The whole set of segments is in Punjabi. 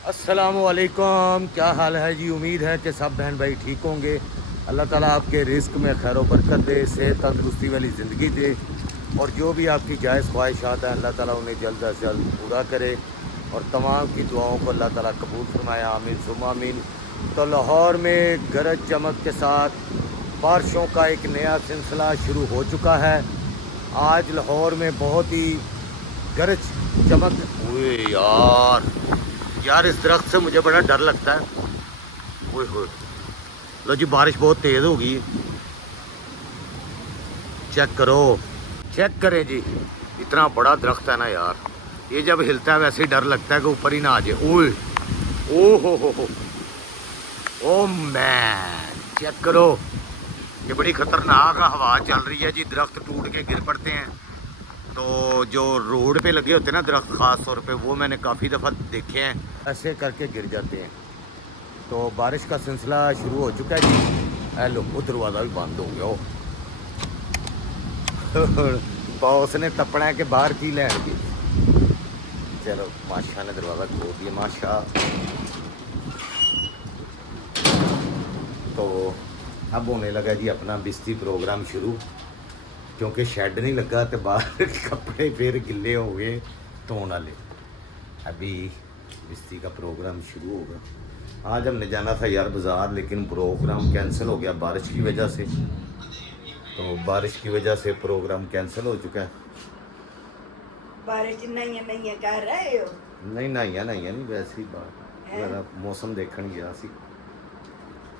अस्सलामुअलैकुम, क्या हाल है जी। उम्मीद है कि सब बहन भाई ठीक होंगे। अल्लाह ताला आपके रिस्क में खैर व बरकत दे, सेहत तंदरुस्ती वाली ज़िंदगी दे और जो भी आपकी जायज़ ख्वाहिशात हैं अल्लाह ताला उन्हें जल्द अज जल्द पूरा करे और तमाम की दुआओं को अल्लाह ताला कबूल फरमाए। आमीन सुम्मा आमीन। तो लाहौर में गरज चमक के साथ बारिशों का एक नया सिलसिला शुरू हो चुका है। आज लाहौर में बहुत ही गरज चमक हुए यार इस दरख्त से मुझे बड़ा डर लगता है। ओए होए, लो जी बारिश बहुत तेज़ हो गई। चेक करो, चेक करें जी। इतना बड़ा दरख्त है ना यार, ये जब हिलता है वैसे ही डर लगता है कि ऊपर ही ना आ जाए। ओए ओ हो ओ मैन, चेक करो, ये बड़ी ख़तरनाक हवा चल रही है जी। दरख्त टूट के गिर पड़ते हैं। तो जो रोड पे लगे होते हैं ना दरख्त, ख़ास तौर पे वो मैंने काफ़ी दफ़ा देखे हैं, ऐसे करके गिर जाते हैं। तो बारिश का सिलसिला शुरू हो चुका है जी। हेलो, वो दरवाज़ा भी बंद हो गया। बॉस ने तपना है कि बाहर की लैंड की। चलो माशा ने दरवाज़ा खोल दिया, माशा। तो अब होने लगा जी अपना बिस्ती प्रोग्राम शुरू, क्योंकि शेड नहीं लगा तो बाहर कपड़े फिर गिले हो गए धोने वाले। अभी बिस्ती का प्रोग्राम शुरू होगा। आज हमने जाना था यार बाज़ार, लेकिन प्रोग्राम कैंसिल हो गया बारिश की वजह से। तो बारिश की वजह से प्रोग्राम कैंसिल हो चुका है। बारिश नहीं कर रहे हो? नहीं नहीं वैसे ही बात जरा मौसम देखने गया सी।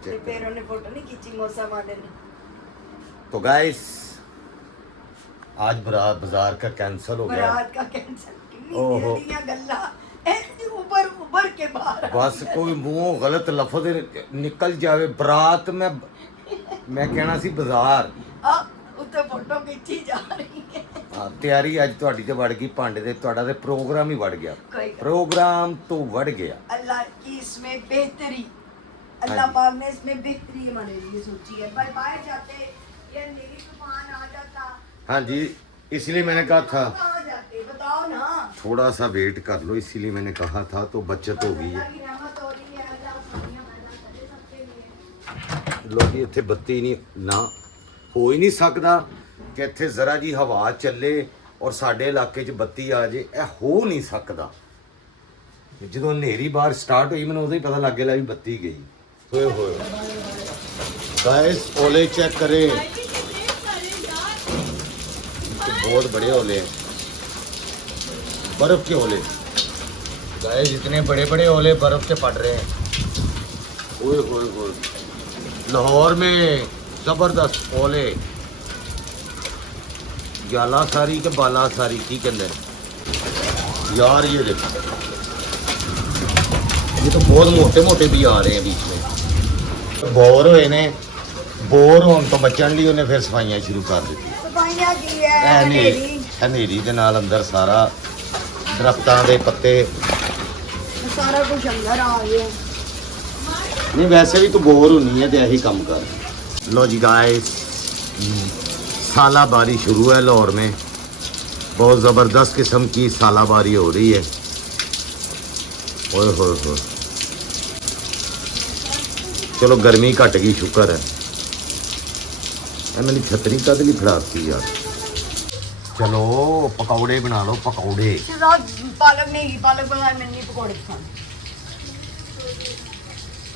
ਤੇ ਫਿਰ ਉਹਨੇ ਫੋਟੋ ਨਹੀਂ ਖਿੱਚੀ ਮੌਸਮ ਵਾਲੇ ਨੇ। तो गाइस आज बाजार का कैंसिल हो गया। बारात का कैंसिल। कितनी दिल दियां गल्ला ऐसे उबर के बाहर बस कोई मुंहों गलत लफ्ज निकल जावे बरात में, मैं कहना सी बाजार ਆ ਉੱਤੇ ਫੋਟੋ ਖਿੱਚੀ ਜਾ ਰਹੀ ਹੈ। हाँ, तैयारी अज तुहाडी ते वड़ गई भांडे ते तुहाडा ते प्रोग्राम ही वड़ गया। कोई गल। प्रोग्राम तो वड़ गया। अल्लाह की इसमें बेहतरी, अल्लाह पाक ने इसमें बेहतरी हमारे लिए सोची है। पर बाहर जाते या मेरी तूफान आ जाता। हाँ जी, इसलिए मैंने कहा था कहाँ जाते बताओ ना। थोड़ा सा वेट कर लो, इसीलिए मैंने कहा था। तो बचत हो गई है। अल्लाह की रहमत हो रही है, अल्लाह खुशियां पैदा करे सबके लिए। लोग ਇੱਥੇ ਬੱਤੀ ਨਹੀਂ ਨਾ ਹੋ ਹੀ ਨਹੀਂ ਸਕਦਾ ਕਿ ਇੱਥੇ ਜ਼ਰਾ ਜੀ ਹਵਾ ਚੱਲੇ ਔਰ ਸਾਡੇ ਇਲਾਕੇ 'ਚ ਬੱਤੀ ਆ ਜੇ, ਇਹ ਹੋ ਨਹੀਂ ਸਕਦਾ। ਜਦੋਂ ਹਨੇਰੀ ਬਾਹਰ ਸਟਾਰਟ ਹੋਈ ਮੈਨੂੰ ਉਦੋਂ ਹੀ ਪਤਾ ਲੱਗ ਗਿਆ ਵੀ ਬੱਤੀ ਗਈ। ਹੋਏ ਹੋਏ गाइस, ओले चेक करें, तो बहुत बड़े ओले हैं, बर्फ के ओले। गाइस, इतने बड़े बड़े ओले बर्फ के पड़ रहे हैं। ओए होए होए, लाहौर में जबरदस्त ओले। जाला सारी के बाला सारी की कहते हैं यार। ये देखो, ये तो बहुत मोटे मोटे भी आ रहे हैं बीच में। बोर होए ने, बोर होने तो बचन ਲਈ ਉਹਨੇ ਫਿਰ ਸਫਾਈਆਂ ਸ਼ੁਰੂ ਕਰ ਦਿੱਤੀ। ਸਫਾਈਆਂ ਕੀ ਹੈ? ਹਨੇਰੀ ਦੇ ਨਾਲ ਅੰਦਰ ਸਾਰਾ ਦਰਖਤਾਂ ਦੇ ਪੱਤੇ ਸਾਰਾ ਕੁਝ ਅੰਦਰ ਆ ਗਿਆ। नहीं वैसे भी तो बोर होनी है तो यही काम कर। लो जी गाइस, सालाबारी शुरू है लाहौर में। बहुत ज़बरदस्त किस्म की सालाबारी हो रही है। ओए होए होए, चलो गर्मी घट गई, शुक्र है। मैंने छतरी कद नहीं फड़ाती यार। चलो पकौड़े बना लो, पकौड़े। पालक नहीं, पालक बनाए मैं नहीं पकौड़े खाने।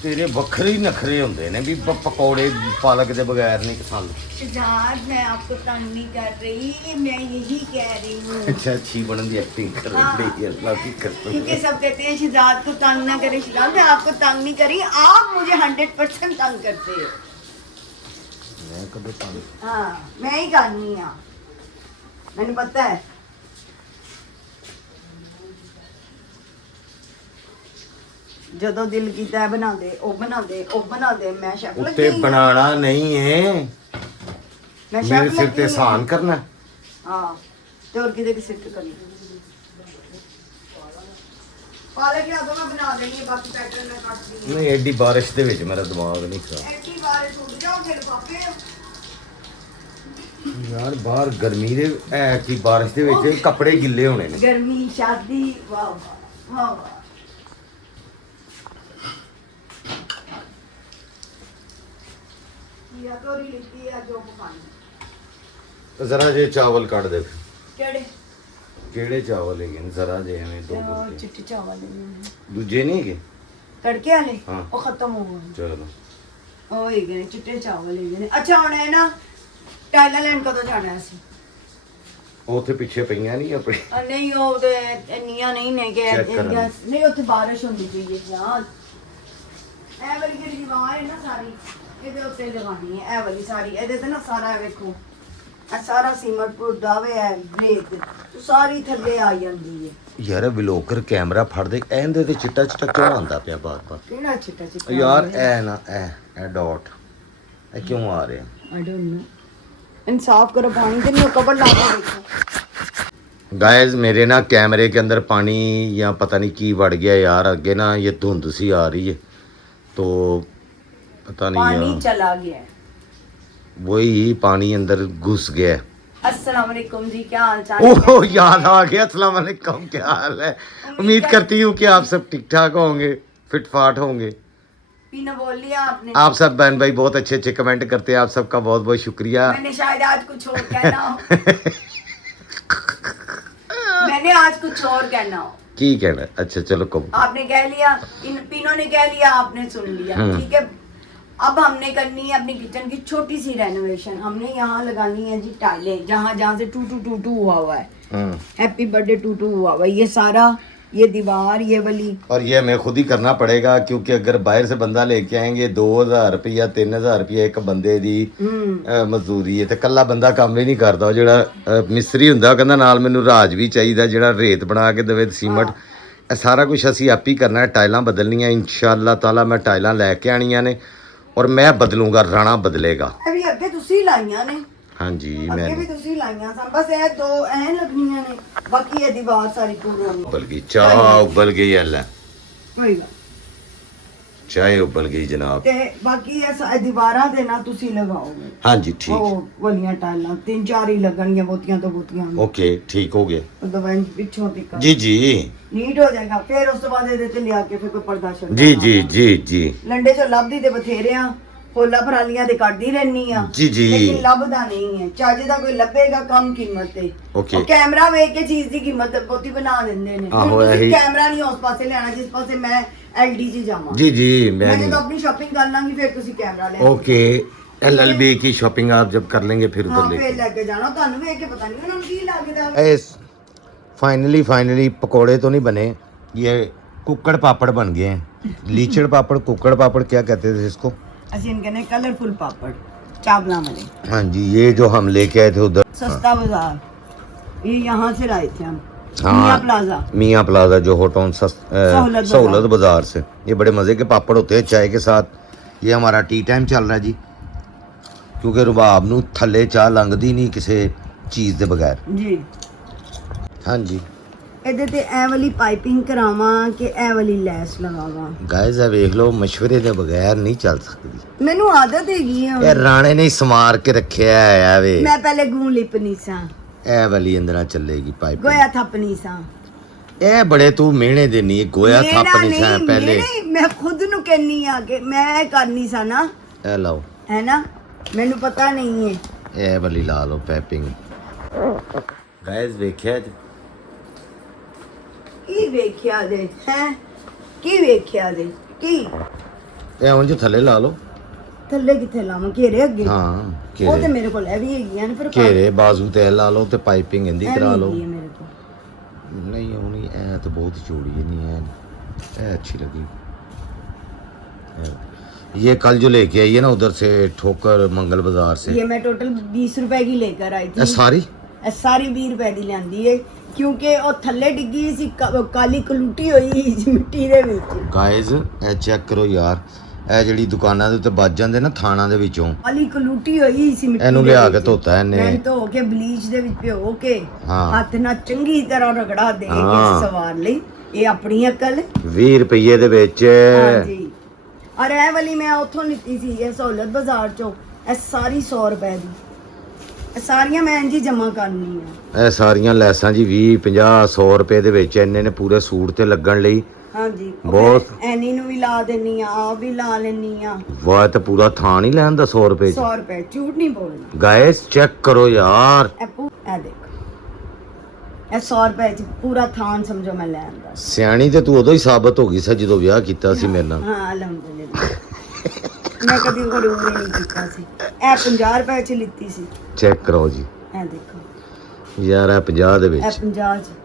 तेरे ਵੱਖਰੇ ਹੀ ਨਖਰੇ ਹੁੰਦੇ ਨੇ ਵੀ ਪਕੌੜੇ ਪਾਲਕ ਦੇ ਬਗੈਰ नहीं पसंद। शहजाद, मैं आपको तंग नहीं कर रही, मैं यही कह रही हूँ। अच्छा, अच्छी बनन की एक्टिंग कर रही है, अल्लाह की कसम। क्योंकि सब कहते हैं शहजाद को तंग ना करे। शहजाद, मैं आपको तंग नहीं करी, आप मुझे 100% तंग करते हो। मैं कभी तंग? हाँ, मैं ही करनी हाँ, मैंने पता है। ਜਦੋਂ ਦਿਲ ਕੀਤਾ ਹੈ ਬਣਾ ਦੇ, ਉਹ ਬਣਾ ਦੇ, ਉਹ ਬਣਾ ਦੇ। ਮੈਂ ਸ਼ੈਫ ਲੱਗੀ ਉੱਤੇ ਬਣਾਣਾ ਨਹੀਂ ਹੈ, ਮੈਂ ਮੇਰੇ ਸ਼ੈਫ ਸਿਰ ਤੇ ਆਸਾਨ ਕਰਨਾ। ਹਾਂ, ਤੇ ਹੋਰ ਕਿਤੇ ਸਿਰ ਤੇ ਕਰਨੀ। ਪਾਲਕ ਲਿਆ ਦੋ, ਮੈਂ ਬਣਾ ਦੇਣੀ ਹੈ, ਬਾਕੀ ਪੈਟਰਨ ਮੈਂ ਕੱਟ ਦਿੰਦੀ ਨਹੀਂ ਐਡੀ ਬਾਰਿਸ਼ ਦੇ ਵਿੱਚ ਮੇਰਾ ਦਿਮਾਗ ਨਹੀਂ ਖਰਾਬ। ਐਡੀ ਬਾਰਿਸ਼ ਉੱਡ ਜਾਓ ਫਿਰ ਪਾਪੇ। ਯਾਰ ਬਾਹਰ ਗਰਮੀ ਦੇ ਐ ਕੀ ਬਾਰਿਸ਼ ਦੇ ਵਿੱਚ ਕੱਪੜੇ ਗਿੱਲੇ ਹੋਣੇ ਨੇ। ਗਰਮੀ, ਸ਼ਾਦੀ, ਵਾਹ ਵਾਹ ਵਾਹ ਵਾਹ। या तोरी लिखी या जो पकानी जरा जे चावल काट दे केड़े ਕਿਹੜੇ ਚਾਵਲ ਹੈਗੇ ਨੇ ਜ਼ਰਾ ਜੇ ਐਵੇਂ ਦੋ ਉਹ ਚਿੱਟੇ ਚਾਵਲ ਨੇ ਦੂਜੇ ਨਹੀਂ ਹੈਗੇ ਤੜਕੇ ਵਾਲੇ ਹਾਂ। ਉਹ ਖਤਮ ਹੋ ਗਏ ਚਲੋ ਉਹ ਹੈਗੇ ਨੇ ਚਿੱਟੇ ਚਾਵਲ ਹੈਗੇ ਨੇ ਅੱਛਾ ਹੁਣ ਇਹ ਨਾ ਟਾਈਲਾਂ ਲੈਣ ਕਦੋਂ ਜਾਣਾ ਸੀ ਉਹ ਉੱਥੇ ਪਿੱਛੇ ਪਈਆਂ ਨਹੀਂ ਆਪਣੇ ਨਹੀਂ ਉਹਦੇ ਇੰਨੀਆਂ ਨਹੀਂ ਨੇ ਕਿ Check ਕਰਾਂਗੇ। ਨਹੀਂ ਉੱਥੇ ਬਾਰਿਸ਼ ਹੁੰਦੀ ਪਈ ਹੈ ਯਾਰ ਇਹ ਵਾਲੀ ਜਿਹੜੀ ਦੀਵਾਰ ਹੈ ਨਾ ਸਾਰੀ ਇਹਦੇ ਉੱਤੇ ਲਗਾਉਣੀ ਹੈ ਇਹ ਵਾਲੀ ਸਾਰੀ ਇਹਦੇ ਤੇ ਨਾ ਸਾਰਾ ਇਹ ਵੇਖੋ ਇਹ ਸਾਰਾ ਸੀਮਟ ਪੁਰਦਾਵੇ ਹੈ ਬ੍ਰੇਕ ਸਾਰੀ ਥੱਲੇ ਆ ਜਾਂਦੀ ਹੈ ਯਾਰ ਬਲੋਕਰ ਕੈਮਰਾ ਫੜ ਦੇ ਇਹਦੇ ਤੇ ਚਿੱਟਾ ਚਿੱਟਾ ਕਿਉਂ ਆਉਂਦਾ ਪਿਆ ਬਾਰ-ਬਾਰ ਕਿਹੜਾ ਚਿੱਟਾ ਚਿੱਟਾ ਯਾਰ ਇਹ ਨਾ ਇਹ ਡਾਟ ਇਹ ਕਿਉਂ ਆ ਰਿਹਾ आई डोंट नो इंसाफ करो पानी के नहीं कवर ला के देखो गाइस मेरे ना कैमरे के अंदर पानी या पता नहीं की बढ़ गया यार आगे ना ये धुंध सी आ रही है तो पता नहीं पानी यार चला गया है वही पानी अंदर घुस गया अस्सलाम वालेकुम जी क्या हाल चाल ओह याद आ गया अस्सलाम वालेकुम क्या हाल है उम्मीद करती हूँ कि आप सब ठीक ठाक होंगे फिट फाट होंगे पीना बोल लिया आपने आप सब बहन भाई बहुत अच्छे अच्छे कमेंट करते हैं आप सबका बहुत बहुत शुक्रिया मैंने शायद आज कुछ और कहना हो मैंने आज कुछ और कहना हो की कहना है? अच्छा चलो कब आपने कह लिया इन तीनों ने कह लिया आपने सुन लिया ठीक है अब हमने करनी है अपनी किचन की छोटी सी रेनोवेशन हमने यहाँ लगानी है जी टाइलें जहाँ जहाँ से टू टू टू टू हुआ हुआ है हैप्पी बर्थडे टू टू हुआ हुआ है ये सारा ये दीवार ये वाली और ये हमें खुद ही करना पड़ेगा क्योंकि अगर बाहर से बंदा लेके आएंगे 2000 रुपया 3000 रुपया एक ਬੰਦੇ ਦੀ ਮਜ਼ਦੂਰੀ ਹੈ ਤੇ ਕੱਲਾ ਬੰਦਾ ਕੰਮ ਹੀ ਨਹੀਂ ਕਰਦਾ ਉਹ ਜਿਹੜਾ ਮਿਸਤਰੀ ਹੁੰਦਾ ਉਹ ਕਹਿੰਦਾ ਨਾਲ ਮੈਨੂੰ ਰਾਜ ਵੀ ਚਾਹੀਦਾ ਜਿਹੜਾ ਰੇਤ ਬਣਾ ਕੇ ਦੇਵੇ ਸੀਮਟ ਇਹ ਸਾਰਾ ਕੁਝ ਅਸੀਂ ਆਪ ਹੀ ਕਰਨਾ ਹੈ ਟਾਈਲਾਂ ਬਦਲਣੀਆਂ ਇਨਸ਼ਾਅੱਲਾ ਤਾਲਾ ਮੈਂ ਟਾਈਲਾਂ ਲੈ ਕੇ ਆਣੀਆਂ ਨੇ ਔਰ ਮੈਂ ਬਦਲੂੰਗਾ ਰਾਣਾ ਬਦਲੇਗਾ ਇਹ ਵੀ ਅੱਗੇ ਤੁਸੀਂ ਲਾਈਆਂ ਨੇ ਹਾਂਜੀ ਅੱਗੇ ਮੈਂ ਵੀ ਤੁਸੀਂ ਲਾਈਆਂ ਸਨ ਬਸ ਇਹ ਦੋ ਐ ਲੱਗਣੀਆਂ ਨੇ ਬਾਕੀ ਇਹ ਦੀਵਾਰ ਸਾਰੀ ਪੂਰੀ ਹੋਣੀ ਉਬਲ ਗਈ ਚਾਹ ਉਬਲ ਗਈ ਅੱਲਾ ਕੋਈ ਗੱਲ ਚਾਹ ਉਬਲ ਗਈ ਜਨਾਬ ਤੇ ਬਾਕੀ ਇਹ ਦੀਵਾਰਾਂ ਦੇ ਨਾ ਤੁਸੀਂ ਲਗਾਓਗੇ ਹਾਂਜੀ ਠੀਕ ਉਹ ਵਾਲੀਆਂ ਟਾਈਲਾਂ ਤਿੰਨ ਚਾਰ ਹੀ ਲੱਗਣਗੀਆਂ ਬਹੁਤੀਆਂ ਤੋਂ ਬਹੁਤੀਆਂ ओके ठीक हो गया ਦਵਾਈ ਪਿੱਛੋਂ ਤੱਕ जी जी ਨੀਟ ਹੋ ਜਾਏਗਾ ਫਿਰ ਉਸ ਤੋਂ ਬਾਅਦ ਇਹਦੇ ਤੇ ਲਿਆ ਕੇ ਫਿਰ ਕੋਈ ਪਰਦਾ ਛੱਡ जी जी जी जी ਲੰਡੇ ਚੋਂ ਲੱਭਦੀ ਤੇ ਬਥੇਰਿਆਂ ਹੋਲਾ ਫਰਾਲੀਆਂ ਤੇ ਕੱਢਦੀ ਰਹਿਣੀ ਆ ਜੀ, ਜੀ। ਲੇਕਿਨ ਲੱਭਦਾ ਨਹੀਂ ਹੈ ਚੱਜ ਦਾ ਕੋਈ ਲੱਭੇਗਾ ਕਮ ਕੀਮਤ ਤੇ Okay. ਉਹ ਕੈਮਰਾ ਵੇਖ ਕੇ ਚੀਜ਼ ਦੀ ਕੀਮਤ ਬਹੁਤੀ ਬਣਾ ਦਿੰਦੇ ਨੇ ਆਹੋ, ਹੁਣ ਤੁਸੀਂ ਇਹੀ। ਕੈਮਰਾ ਨਹੀਂ ਉਸ ਪਾਸੇ ਲੈਣਾ ਜਿਸ ਪਾਸੇ ਮੈਂ ਐਲਡੀ 'ਚ ਜਾਵਾਂ जी जी ਮੈਂ मैं ਜਦੋਂ ਆਪਣੀ ਸ਼ਾਪਿੰਗ ਕਰ ਲਾਂਗੀ ਫਿਰ ਤੁਸੀਂ ਕੈਮਰਾ ਲੈ ओके एलएलबी की शॉपिंग आप जब कर लेंगे फिर ਹਾਂ उधर ਫਿਰ लेके ਲੈ ਕੇ ਜਾਣਾ ਤੁਹਾਨੂੰ ਵੇਖ ਕੇ ਪਤਾ ਨਹੀਂ ਉਹਨਾਂ ਨੂੰ ਕੀ ਲੱਗਦਾ फाइनली पकोड़े तो नहीं बने ये कुक्कड़ पापड़ बन गए हैं लीचड़ पापड़ कुक्कड़ पापड़ क्या कहते थे इसको ਅਸੀਂ ਇਨਕੇ ਨੇ ਕਲਰਫੁल ਪਾਪੜ चावला वाले हाँ जी ये जो हम लेके आए थे उधर सस्ता बाजार ये यहाँ से लाए थे हम हाँ। मियां प्लाजा मियाँ प्लाजा जो होटल सहूलत सहूलत बाजार से ये बड़े मज़े के पापड़ होते हैं चाय के साथ ये हमारा टी टाइम चल रहा है जी क्योंकि रुबाब नू थले चाह लंघदी नहीं किसी चीज़ के बगैर जी हाँ जी ਇਹਦੇ ਤੇ ਇਹ ਵਾਲੀ ਪਾਈਪਿੰਗ ਕਰਾਵਾਂ ਕਿ ਇਹ ਵਾਲੀ ਲੈਸ ਲਗਾਵਾਂ गाइस ਇਹ ਵੇਖ ਲਓ ਮਸ਼ਵਰੇ ਦੇ ਬਗੈਰ ਨਹੀਂ ਚੱਲ ਸਕਦੀ ਮੈਨੂੰ ਆਦਤ ਹੈਗੀ ਆ ਇਹ ਰਾਣੇ ਨੇ ਸਮਾਰ ਕੇ ਰੱਖਿਆ ਹੈ ਵੇ ਮੈਂ ਪਹਿਲੇ ਗੂੰ ਲਿਪਨੀ ਸਾਂ ਇਹ ਵਾਲੀ ਅੰਦਰਾਂ ਚੱਲੇਗੀ ਪਾਈਪ ਗੋਇਆ ਥੱਪਨੀ ਸਾਂ ਇਹ ਬੜੇ ਤੂੰ ਮਿਹਣੇ ਦੇਣੀ ਹੈ ਗੋਇਆ ਮੇਰਾ ਥੱਪ ਨਹੀਂ ਸਾਂ ਨਹੀਂ, ਪਹਿਲੇ ਮੇਰੇ, ਮੈਂ ਖੁਦ ਨੂੰ ਕਹਿੰਨੀ ਆ ਕਿ ਮੈਂ ਕਰਨੀ ਸਾਂ ਨਾ ਇਹ ਲਾਓ ਹੈ ਨਾ ਮੈਨੂੰ ਪਤਾ ਨਹੀਂ ਹੈ ਇਹ ਵਾਲੀ ਲਾ ਲਓ ਪੈਪਿੰਗ ਗਾਇਸ ਵੇਖਿਆ ਜੀ ਕੀ ਵੇਖਿਆ ਦੇ ਹੈ ਕੀ ਵੇਖਿਆ ਦੇ ਕੀ ਇਹ ਉਂਝ ਥੱਲੇ ਲਾ ਲਓ ਥੱਲੇ ਕਿੱਥੇ ਲਾਵਾਂ ਘੇਰੇ ਅੱਗੇ ਹਾਂ ਉਹ ਤੇ ਘੇਰੇ ਮੇਰੇ ਕੋਲ ਇਹ ਵੀ ਹੈਗੀਆਂ ਨੇ ਫਿਰ ਘੇਰੇ ਬਾਜ਼ੂ ਤੇ ਲਾ ਲਓ ਤੇ ਪਾਈਪਿੰਗ ਇੰਦੀ ਇਹ ਕਰਾ ਵੀ ਲਓ ਹੈਗੀ ਹੈ ਮੇਰੇ ਕੋਲ ਨਹੀਂ ਉਹ ਨਹੀਂ ਇਹ ਤਾਂ ਬਹੁਤ ਚੌੜੀ ਹੈ ਨਹੀਂ ਇਹ अच्छी लगी ये कल जो लेके आई है ना उधर से ठोकर मंगल बाजार से ये मैं टोटल 20 रुपए की लेकर आई ये थी सारी ਇਹ ਸਾਰੀ 20 ਰੁਪਏ ਦੀ ਲੈਂਦੀ ਏ ਕਿਉਂਕਿ ਉਹ ਥੱਲੇ ਡਿੱਗੀ ਸੀ ਕਾਲੀ ਕਲੂਟੀ ਹੋਈ ਸੀ ਮਿੱਟੀ ਦੇ ਵਿੱਚ ਗਾਇਜ਼ ਇਹ ਚੈੱਕ ਕਰੋ ਯਾਰ ਇਹ ਜਿਹੜੀ ਦੁਕਾਨਾਂ ਦੇ ਉੱਤੇ ਵੱਜ ਜਾਂਦੇ ਨਾ ਥਾਣਾ ਦੇ ਵਿੱਚੋਂ ਕਾਲੀ ਕਲੂਟੀ ਹੋਈ ਸੀ ਮਿੱਟੀ ਇਹਨੂੰ ਦੇ ਲਿਆ ਵਿੱਚ। ਕੇ ਧੋਤਾ ਇਹਨੇ। ਮੈਂ ਧੋ ਕੇ ਬਲੀਚ ਦੇ ਵਿੱਚ ਭਿਓ ਕੇ ਹਾਂ। ਹੱਥ ਨਾਲ ਚੰਗੀ ਤਰ੍ਹਾਂ ਰਗੜਾ ਦੇ ਕੇ ਹਾਂ। ਸਵਾਰ ਲਈ ਇਹ ਆਪਣੀ ਅਕਲ 20 ਰੁਪਏ ਦੇ ਵਿੱਚ ਹਾਂਜੀ ਔਰ ਇਹ ਵਾਲੀ ਮੈਂ ਉੱਥੋਂ ਲਿੱਤੀ ਸੀ ਇਹ ਸਹੂਲਤ ਬਾਜ਼ਾਰ ਚੋਂ ਇਹ ਸਾਰੀ 100 ਰੁਪਏ ਦੀ ਇਹ ਸਾਰੀਆਂ ਮੈਂ ਇੰਝ ਹੀ ਜਮਾ ਕਰਨੀ ਆ ਇਹ ਸਾਰੀਆਂ ਲੈਸਾਂ ਜੀ 20 50 100 ਰੁਪਏ ਦੇ ਵਿੱਚ ਇੰਨੇ ਨੇ ਪੂਰੇ ਸੂਟ ਤੇ ਲੱਗਣ ਲਈ हाँ जी बहुत। एनी नु भी ला देनी आ, आप भी ला लेनी आ। ਵਾਹ ਤੇ ਪੂਰਾ ਥਾਣ ਹੀ ਲੈਣ ਦਾ 100 ਰੁਪਏ ਚ 100 रुपए, झूठ नहीं बोलना। ਗਾਇਸ ਚੈੱਕ ਕਰੋ ਯਾਰ ए देखो, ए 100 रुपए च पूरा थान समझो मैं ले आंदा। ਸਿਆਣੀ ਤੇ ਤੂੰ ਉਦੋਂ ਹੀ ਸਾਬਤ ਹੋ ਗਈ ਸੀ ਜਦੋਂ ਵਿਆਹ ਕੀਤਾ ਸੀ ਮੇਰੇ ਨਾਲ हाँ अल्हम्दुलिल्लाह। मैं कभी गरूर नहीं कीता सी। ए 50 रुपए च लित्ती सी। ਚੈੱਕ ਕਰੋ ਜੀ ए देखो, ਯਾਰ ਇਹ 50 ਦੇ ए ਵਿੱਚ 50 च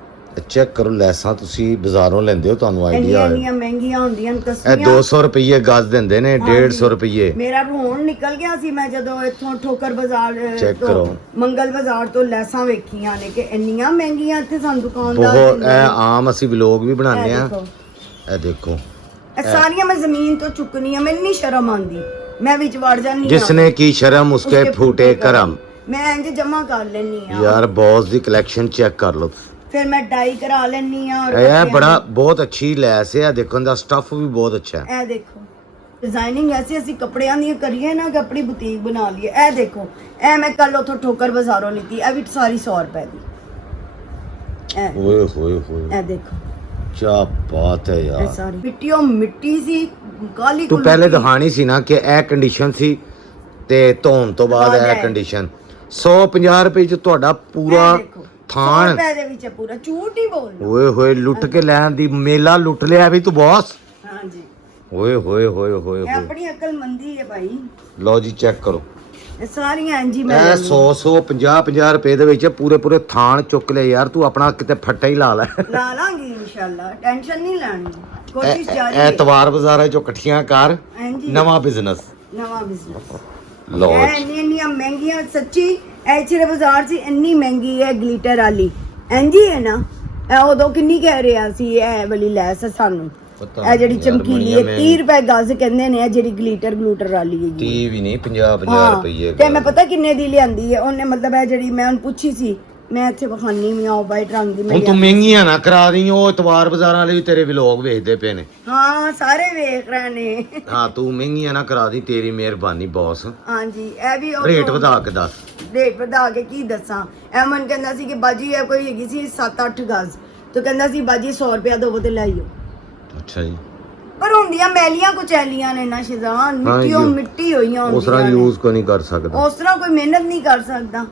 ਚੈੱਕ ਕਰੋ ਲੈਸਾਂ ਤੁਸੀਂ ਬਾਜ਼ਾਰੋਂ ਲੈਂਦੇ ਹੋ ਤੁਹਾਨੂੰ ਆਈਡੀਆ ਇੰਨੀਆਂ ਹੋਵੇ ਇੰਨੀਆਂ ਮਹਿੰਗੀਆਂ ਹੁੰਦੀਆਂ ਨੇ ਇਹ ਤਸਵੀਰਾਂ। 200 ਰੁਪਏ ਗੱਜ ਦਿੰਦੇ ਨੇ 150 ਰੁਪਏ ਮੇਰਾ ਰੋਣ ਨਿਕਲ ਗਿਆ ਸੀ ਮੈਂ ਜਦੋਂ ਇੱਥੋਂ ਠੋਕਰ ਬਾਜ਼ਾਰ Check ਤੋਂ ਕਰੋ। ਮੰਗਲ ਬਾਜ਼ਾਰ ਤੋਂ ਲੈਸਾਂ ਵੇਖੀਆਂ ਨੇ ਕਿ ਇੰਨੀਆਂ ਮਹਿੰਗੀਆਂ ਇੱਥੇ ਸਾਨੂੰ ਦੁਕਾਨਦਾਰ ਬਹੁਤ ਦਿੰਦੇ ਇਹ ਨੇ। ਆਮ ਅਸੀਂ ਵਲੋਗ ਵੀ ਬਣਾਉਂਦੇ ਇਹ ਆ ਦੇਖੋ, ਇਹ ਦੇਖੋ ਇਹ ਸਾਰੀਆਂ ਮੈਂ ਜ਼ਮੀਨ ਤੋਂ ਚੁੱਕਣੀਆਂ, ਮੈਨੂੰ ਨਹੀਂ ਸ਼ਰਮ ਆਉਂਦੀ, ਮੈਂ ਵਿੱਚ ਵੜ ਜਾਂਦੀ ਹਾਂ। ਜਿਸਨੇ ਕੀ ਸ਼ਰਮ ਉਸਕੇ ਫੂਟੇ ਕਰਮ ਮੈਂ ਇੰਜ ਜਮਾ ਕਰ ਲੈਣੀ ਆ। ਯਾਰ ਬੌਸ ਦੀ ਕਲੈਕਸ਼ਨ ਚੈੱਕ ਕਰ ਲਓ ਫਿਰ ਮੈਂ ਡਾਈ ਕਰਾ ਲੈਣੀ ਆ। ਔਰ ਇਹ ਬੜਾ ਬਹੁਤ ਅੱਛੀ ਲੈਸ ਹੈ ਦੇਖਣ ਦਾ ਸਟਫ ਵੀ ਬਹੁਤ ਅੱਛਾ ਹੈ ਇਹ ਦੇਖੋ ਡਿਜ਼ਾਈਨਿੰਗ ਐਸੀ ਅਸੀਂ ਕੱਪੜਿਆਂ ਦੀ ਕਰੀਏ ਨਾ ਕਿ ਆਪਣੀ ਬੁਟੀਕ ਬਣਾ ਲਈਏ। ਇਹ ਦੇਖੋ, ਇਹ ਮੈਂ ਕੱਲ ਉਥੋਂ ਠੋਕਰ ਬਾਜ਼ਾਰੋਂ ਲਿੱਤੀ, ਇਹ ਵੀ ਸਾਰੀ 100 ਰੁਪਏ ਦੀ। ਓਏ ਹੋਏ ਹੋਏ ਇਹ ਦੇਖੋ, ਕੀ ਬਾਤ ਹੈ ਇਹ ਯਾਰ ਸਾਰੀ ਮਿੱਟੀਓ ਮਿੱਟੀ ਸੀ, ਕਾਲੀ ਤੂੰ ਪਹਿਲੇ ਦਿਖਾਣੀ ਸੀ ਨਾ ਕਿ ਇਹ ਕੰਡੀਸ਼ਨ ਸੀ ਤੇ ਧੋਣ ਤੋਂ ਬਾਅਦ ਬਾਅਦ ਇਹ ਇਹ। ਕੰਡੀਸ਼ਨ 150 ਰੁਪਏ ਚ ਤੁਹਾਡਾ ਪੂਰਾ ਥਾਣ ਰੁਪਏ ਦੇ ਵਿੱਚ ਹੈ ਪੂਰਾ, ਝੂਠ ਨਹੀਂ ਬੋਲਣਾ। ਓਏ ਹੋਏ ਲੁੱਟ ਕੇ ਲੈਣ ਦੀ ਮੇਲਾ ਲੁੱਟ ਲਿਆ ਵੀ ਤੂੰ ਬੌਸ ਹਾਂਜੀ, ਓਏ ਹੋਏ ਹੋਏ ਹੋਏ ਇਹ ਹੋਏ ਆਪਣੀ ਅਕਲ ਮੰਦੀ ਹੈ ਭਾਈ। ਲਓ ਜੀ ਚੈੱਕ ਕਰੋ ਇਹ ਸਾਰੀਆਂ ਇੰਜੀ ਮੈਂ ਇਹ 100 50 ਰੁਪਏ ਦੇ ਵਿੱਚ ਪੂਰੇ ਥਾਣ ਚੁੱਕ ਲਿਆ ਯਾਰ ਤੂੰ ਆਪਣਾ ਕਿਤੇ ਫੱਟਾ ਹੀ ਲਾ ਲੈ ਲਾ ਲਾਂਗੀ ਇਨਸ਼ਾਅੱਲਾ, ਟੈਨਸ਼ਨ ਨਹੀਂ ਲੈਣੀ, ਕੋਸ਼ਿਸ਼ ਜਾਰੀ ਹੈ। ਐਤਵਾਰ ਬਾਜ਼ਾਰਾਂ ਚੋਂ ਇਕੱਠੀਆਂ ਕਰ ਹਾਂਜੀ, ਨਵਾਂ ਬਿਜ਼ਨਸ ਨਵਾਂ ਬਿਜ਼ਨਸ। ਲਓ ਇਹ ਇੰਨੀਆਂ ਮਹਿੰਗੀਆਂ ਸੱਚੀ ਐਚਰੇ ਬਾਜ਼ਾਰ 'ਚ ਇੰਨੀ ਮਹਿੰਗੀ ਹੈ ਗਲਿਟਰ ਵਾਲੀ ਇੰਜੀ ਹੈ ਨਾ। ਇਹ ਉਦੋਂ ਕਿੰਨੀ ਕਹਿ ਰਿਹਾ ਸੀ ਇਹ ਵਾਲੀ ਲੈਸ ਸਾਨੂੰ, ਇਹ ਜਿਹੜੀ ਚਮਕੀਲੀ ਹੈ 30 ਰੁਪਏ ਗਜ਼ ਕਹਿੰਦੇ ਨੇ, ਇਹ ਜਿਹੜੀ ਗਲਿਟਰ ਵਾਲੀ ਹੈ 30 ਵੀ ਨਹੀਂ 50 ਹਾਂ, ਰੁਪਏ ਤੇ ਮੈਂ ਪਤਾ ਕਿੰਨੇ ਦੀ ਲਿਆਂਦੀ ਹੈ ਉਹਨੇ, ਮਤਲਬ ਇਹ ਜਿਹੜੀ ਮੈਂ ਉਹਨੂੰ ਪੁੱਛੀ ਸੀ, ਮੈਂ ਇੱਥੇ ਵਿਖਾਨੀ ਵੀ ਆ ਵਾਈਟ ਰੰਗ ਦੀ ਹੁਣ ਮੈਂ ਤੂੰ ਮਹਿੰਗੀਆਂ ਨਾ ਕਰਾ ਰਹੀ ਉਹ ਐਤਵਾਰ ਬਾਜ਼ਾਰਾਂ ਵਾਲੇ ਵੀ ਤੇਰੇ ਵਲੌਗ ਵੇਖਦੇ ਪਏ ਨੇ ਹਾਂ ਸਾਰੇ ਵੇਖ ਰਹੇ ਨੇ। ਹਾਂ ਤੂੰ ਮਹਿੰਗੀਆਂ ਨਾ ਕਰਾ ਦੀ ਤੇਰੀ ਮਿਹਰਬਾਨੀ ਬੌਸ ਹਾਂਜੀ, ਇਹ ਵੀ ਉਹ ਰੇਟ ਵਧਾ ਕੇ ਦੱਸ ਰੇਟ ਵਧਾ ਕੇ ਕੀ ਦੱਸਾਂ। ਐਮਨ ਕਹਿੰਦਾ ਸੀ ਕਿ ਬਾਜੀ ਇਹ ਕੋਈ ਹੈਗੀ ਸੀ 7-8 ਗਜ਼, ਤੇ ਕਹਿੰਦਾ ਸੀ ਬਾਜੀ 100 ਰੁਪਇਆ ਦਵੋ ਤੇ ਲਾਈਓ। ਅੱਛਾ ਜੀ ਪਰ ਹੁੰਦੀਆਂ ਮੈਲੀਆਂ ਕੁਚੈਲੀਆਂ ਨੇ ਨਾ ਸ਼ਿਜ਼ਾਨ, ਮਿੱਟੀਓ ਮਿੱਟੀ ਹੋਈਆਂ ਉਸ ਤਰ੍ਹਾਂ ਹੁੰਦੀਆਂ ਨੇ। ਯੂਜ਼ ਕੋ ਨਹੀਂ ਕਰ ਸਕਦਾ ਉਸ ਤਰ੍ਹਾਂ ਕੋਈ ਮਿਹਨਤ ਨਹੀਂ ਕਰ ਸਕਦਾ,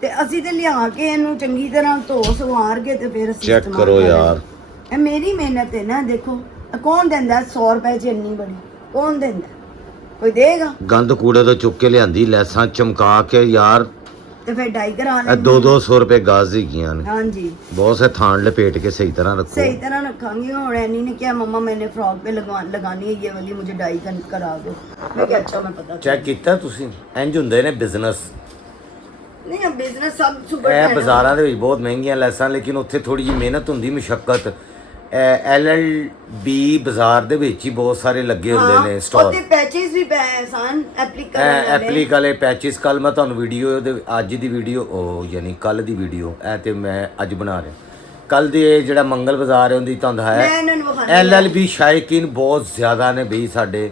ਤੇ ਅਸੀਂ ਤੇ ਲਿਆ ਕੇ ਇਹਨੂੰ ਚੰਗੀ ਤਰ੍ਹਾਂ ਧੋ ਸਵਾਰ ਕੇ ਤੇ ਫਿਰ ਅਸੀਂ ਚੈੱਕ ਇਸਤੇਮਾਲ ਕਰੋ ਕਰਾਂਗੇ। ਯਾਰ ਇਹ ਮੇਰੀ ਮਿਹਨਤ ਹੈ ਨਾ। ਦੇਖੋ ਇਹ ਕੌਣ ਦਿੰਦਾ 100 ਰੁਪਏ ਚ ਇੰਨੀ ਬੜੀ, ਕੌਣ ਦਿੰਦਾ? ਕੋਈ ਦੇਗਾ? ਗੰਦ ਕੂੜੇ ਤੋਂ ਚੁੱਕ ਕੇ ਲਿਆਂਦੀ ਲੈਸਾਂ ਚਮਕਾ ਕੇ ਯਾਰ ਤੇ ਫਿਰ ਡਾਈ ਕਰਾ ਇਹ ਲੈ। 200 ਰੁਪਏ ਗਾਜ਼ ਹੀਗੀਆਂ ਨੇ ਹਾਂਜੀ, ਬਹੁਤ ਸੇ ਥਾਣ ਲਪੇਟ ਕੇ ਸਹੀ ਤਰ੍ਹਾਂ ਰੱਖੋ सही तरह रखांगी। और एनी ने क्या मम्मा मैंने फ्रॉक पे लगानी है ये वाली, मुझे डाई करा दो। मैं क्या अच्छा मैं पता ਚੈੱਕ ਕੀਤਾ ਤੁਸੀਂ ਇੰਜ ਹੁੰਦੇ ਨੇ ਬਿਜ਼ਨਸ नहीं, अब बिजनेस सब सुपर ਇਹ ਬਾਜ਼ਾਰਾਂ ਦੇ ਵਿੱਚ ਬਹੁਤ ਮਹਿੰਗੀਆਂ ਲੈਸਾਂ ਲੇਕਿਨ ਉੱਥੇ ਥੋੜੀ ਜਿਹੀ ਮਿਹਨਤ ਹੁੰਦੀ ਮੁਸ਼ੱਕਤ LLB ਬਾਜ਼ਾਰ ਦੇ ਵਿੱਚ ਹੀ ਬਹੁਤ ਸਾਰੇ ਲੱਗੇ ਹੁੰਦੇ ਨੇ ਸਟਾਲ ਉਹਦੇ ਪੈਚਸ ਵੀ ਪਏ ਆਸਾਨ ਐਪਲੀਕ ਕਰਨ ਵਾਲੇ। ਐਪਲੀਕ ਵਾਲੇ ਪੈਚਸ ਕੱਲ ਮੈਂ ਤੁਹਾਨੂੰ ਵੀਡੀਓ ਦੇ ਅੱਜ ਦੀ ਵੀਡੀਓ ਉਹ ਯਾਨੀ ਕੱਲ ਦੀ ਵੀਡੀਓ ਇਹ ਤੇ ਮੈਂ ਅੱਜ ਬਣਾ ਰਿਹਾ ਕੱਲ ਦੀ ਇਹ ਜਿਹੜਾ ਮੰਗਲ ਬਾਜ਼ਾਰ ਹੈ ਉਹਦੀ ਤੁਹਾਨੂੰ ਮੈਂ ਹੈ ਇਹਨਾਂ ਨੂੰ ਵਿਖਾਣੀ LLB ਸ਼ਾਇਕੀਨ ਬਹੁਤ ਜ਼ਿਆਦਾ ਨੇ ਬਈ ਸਾਡੇ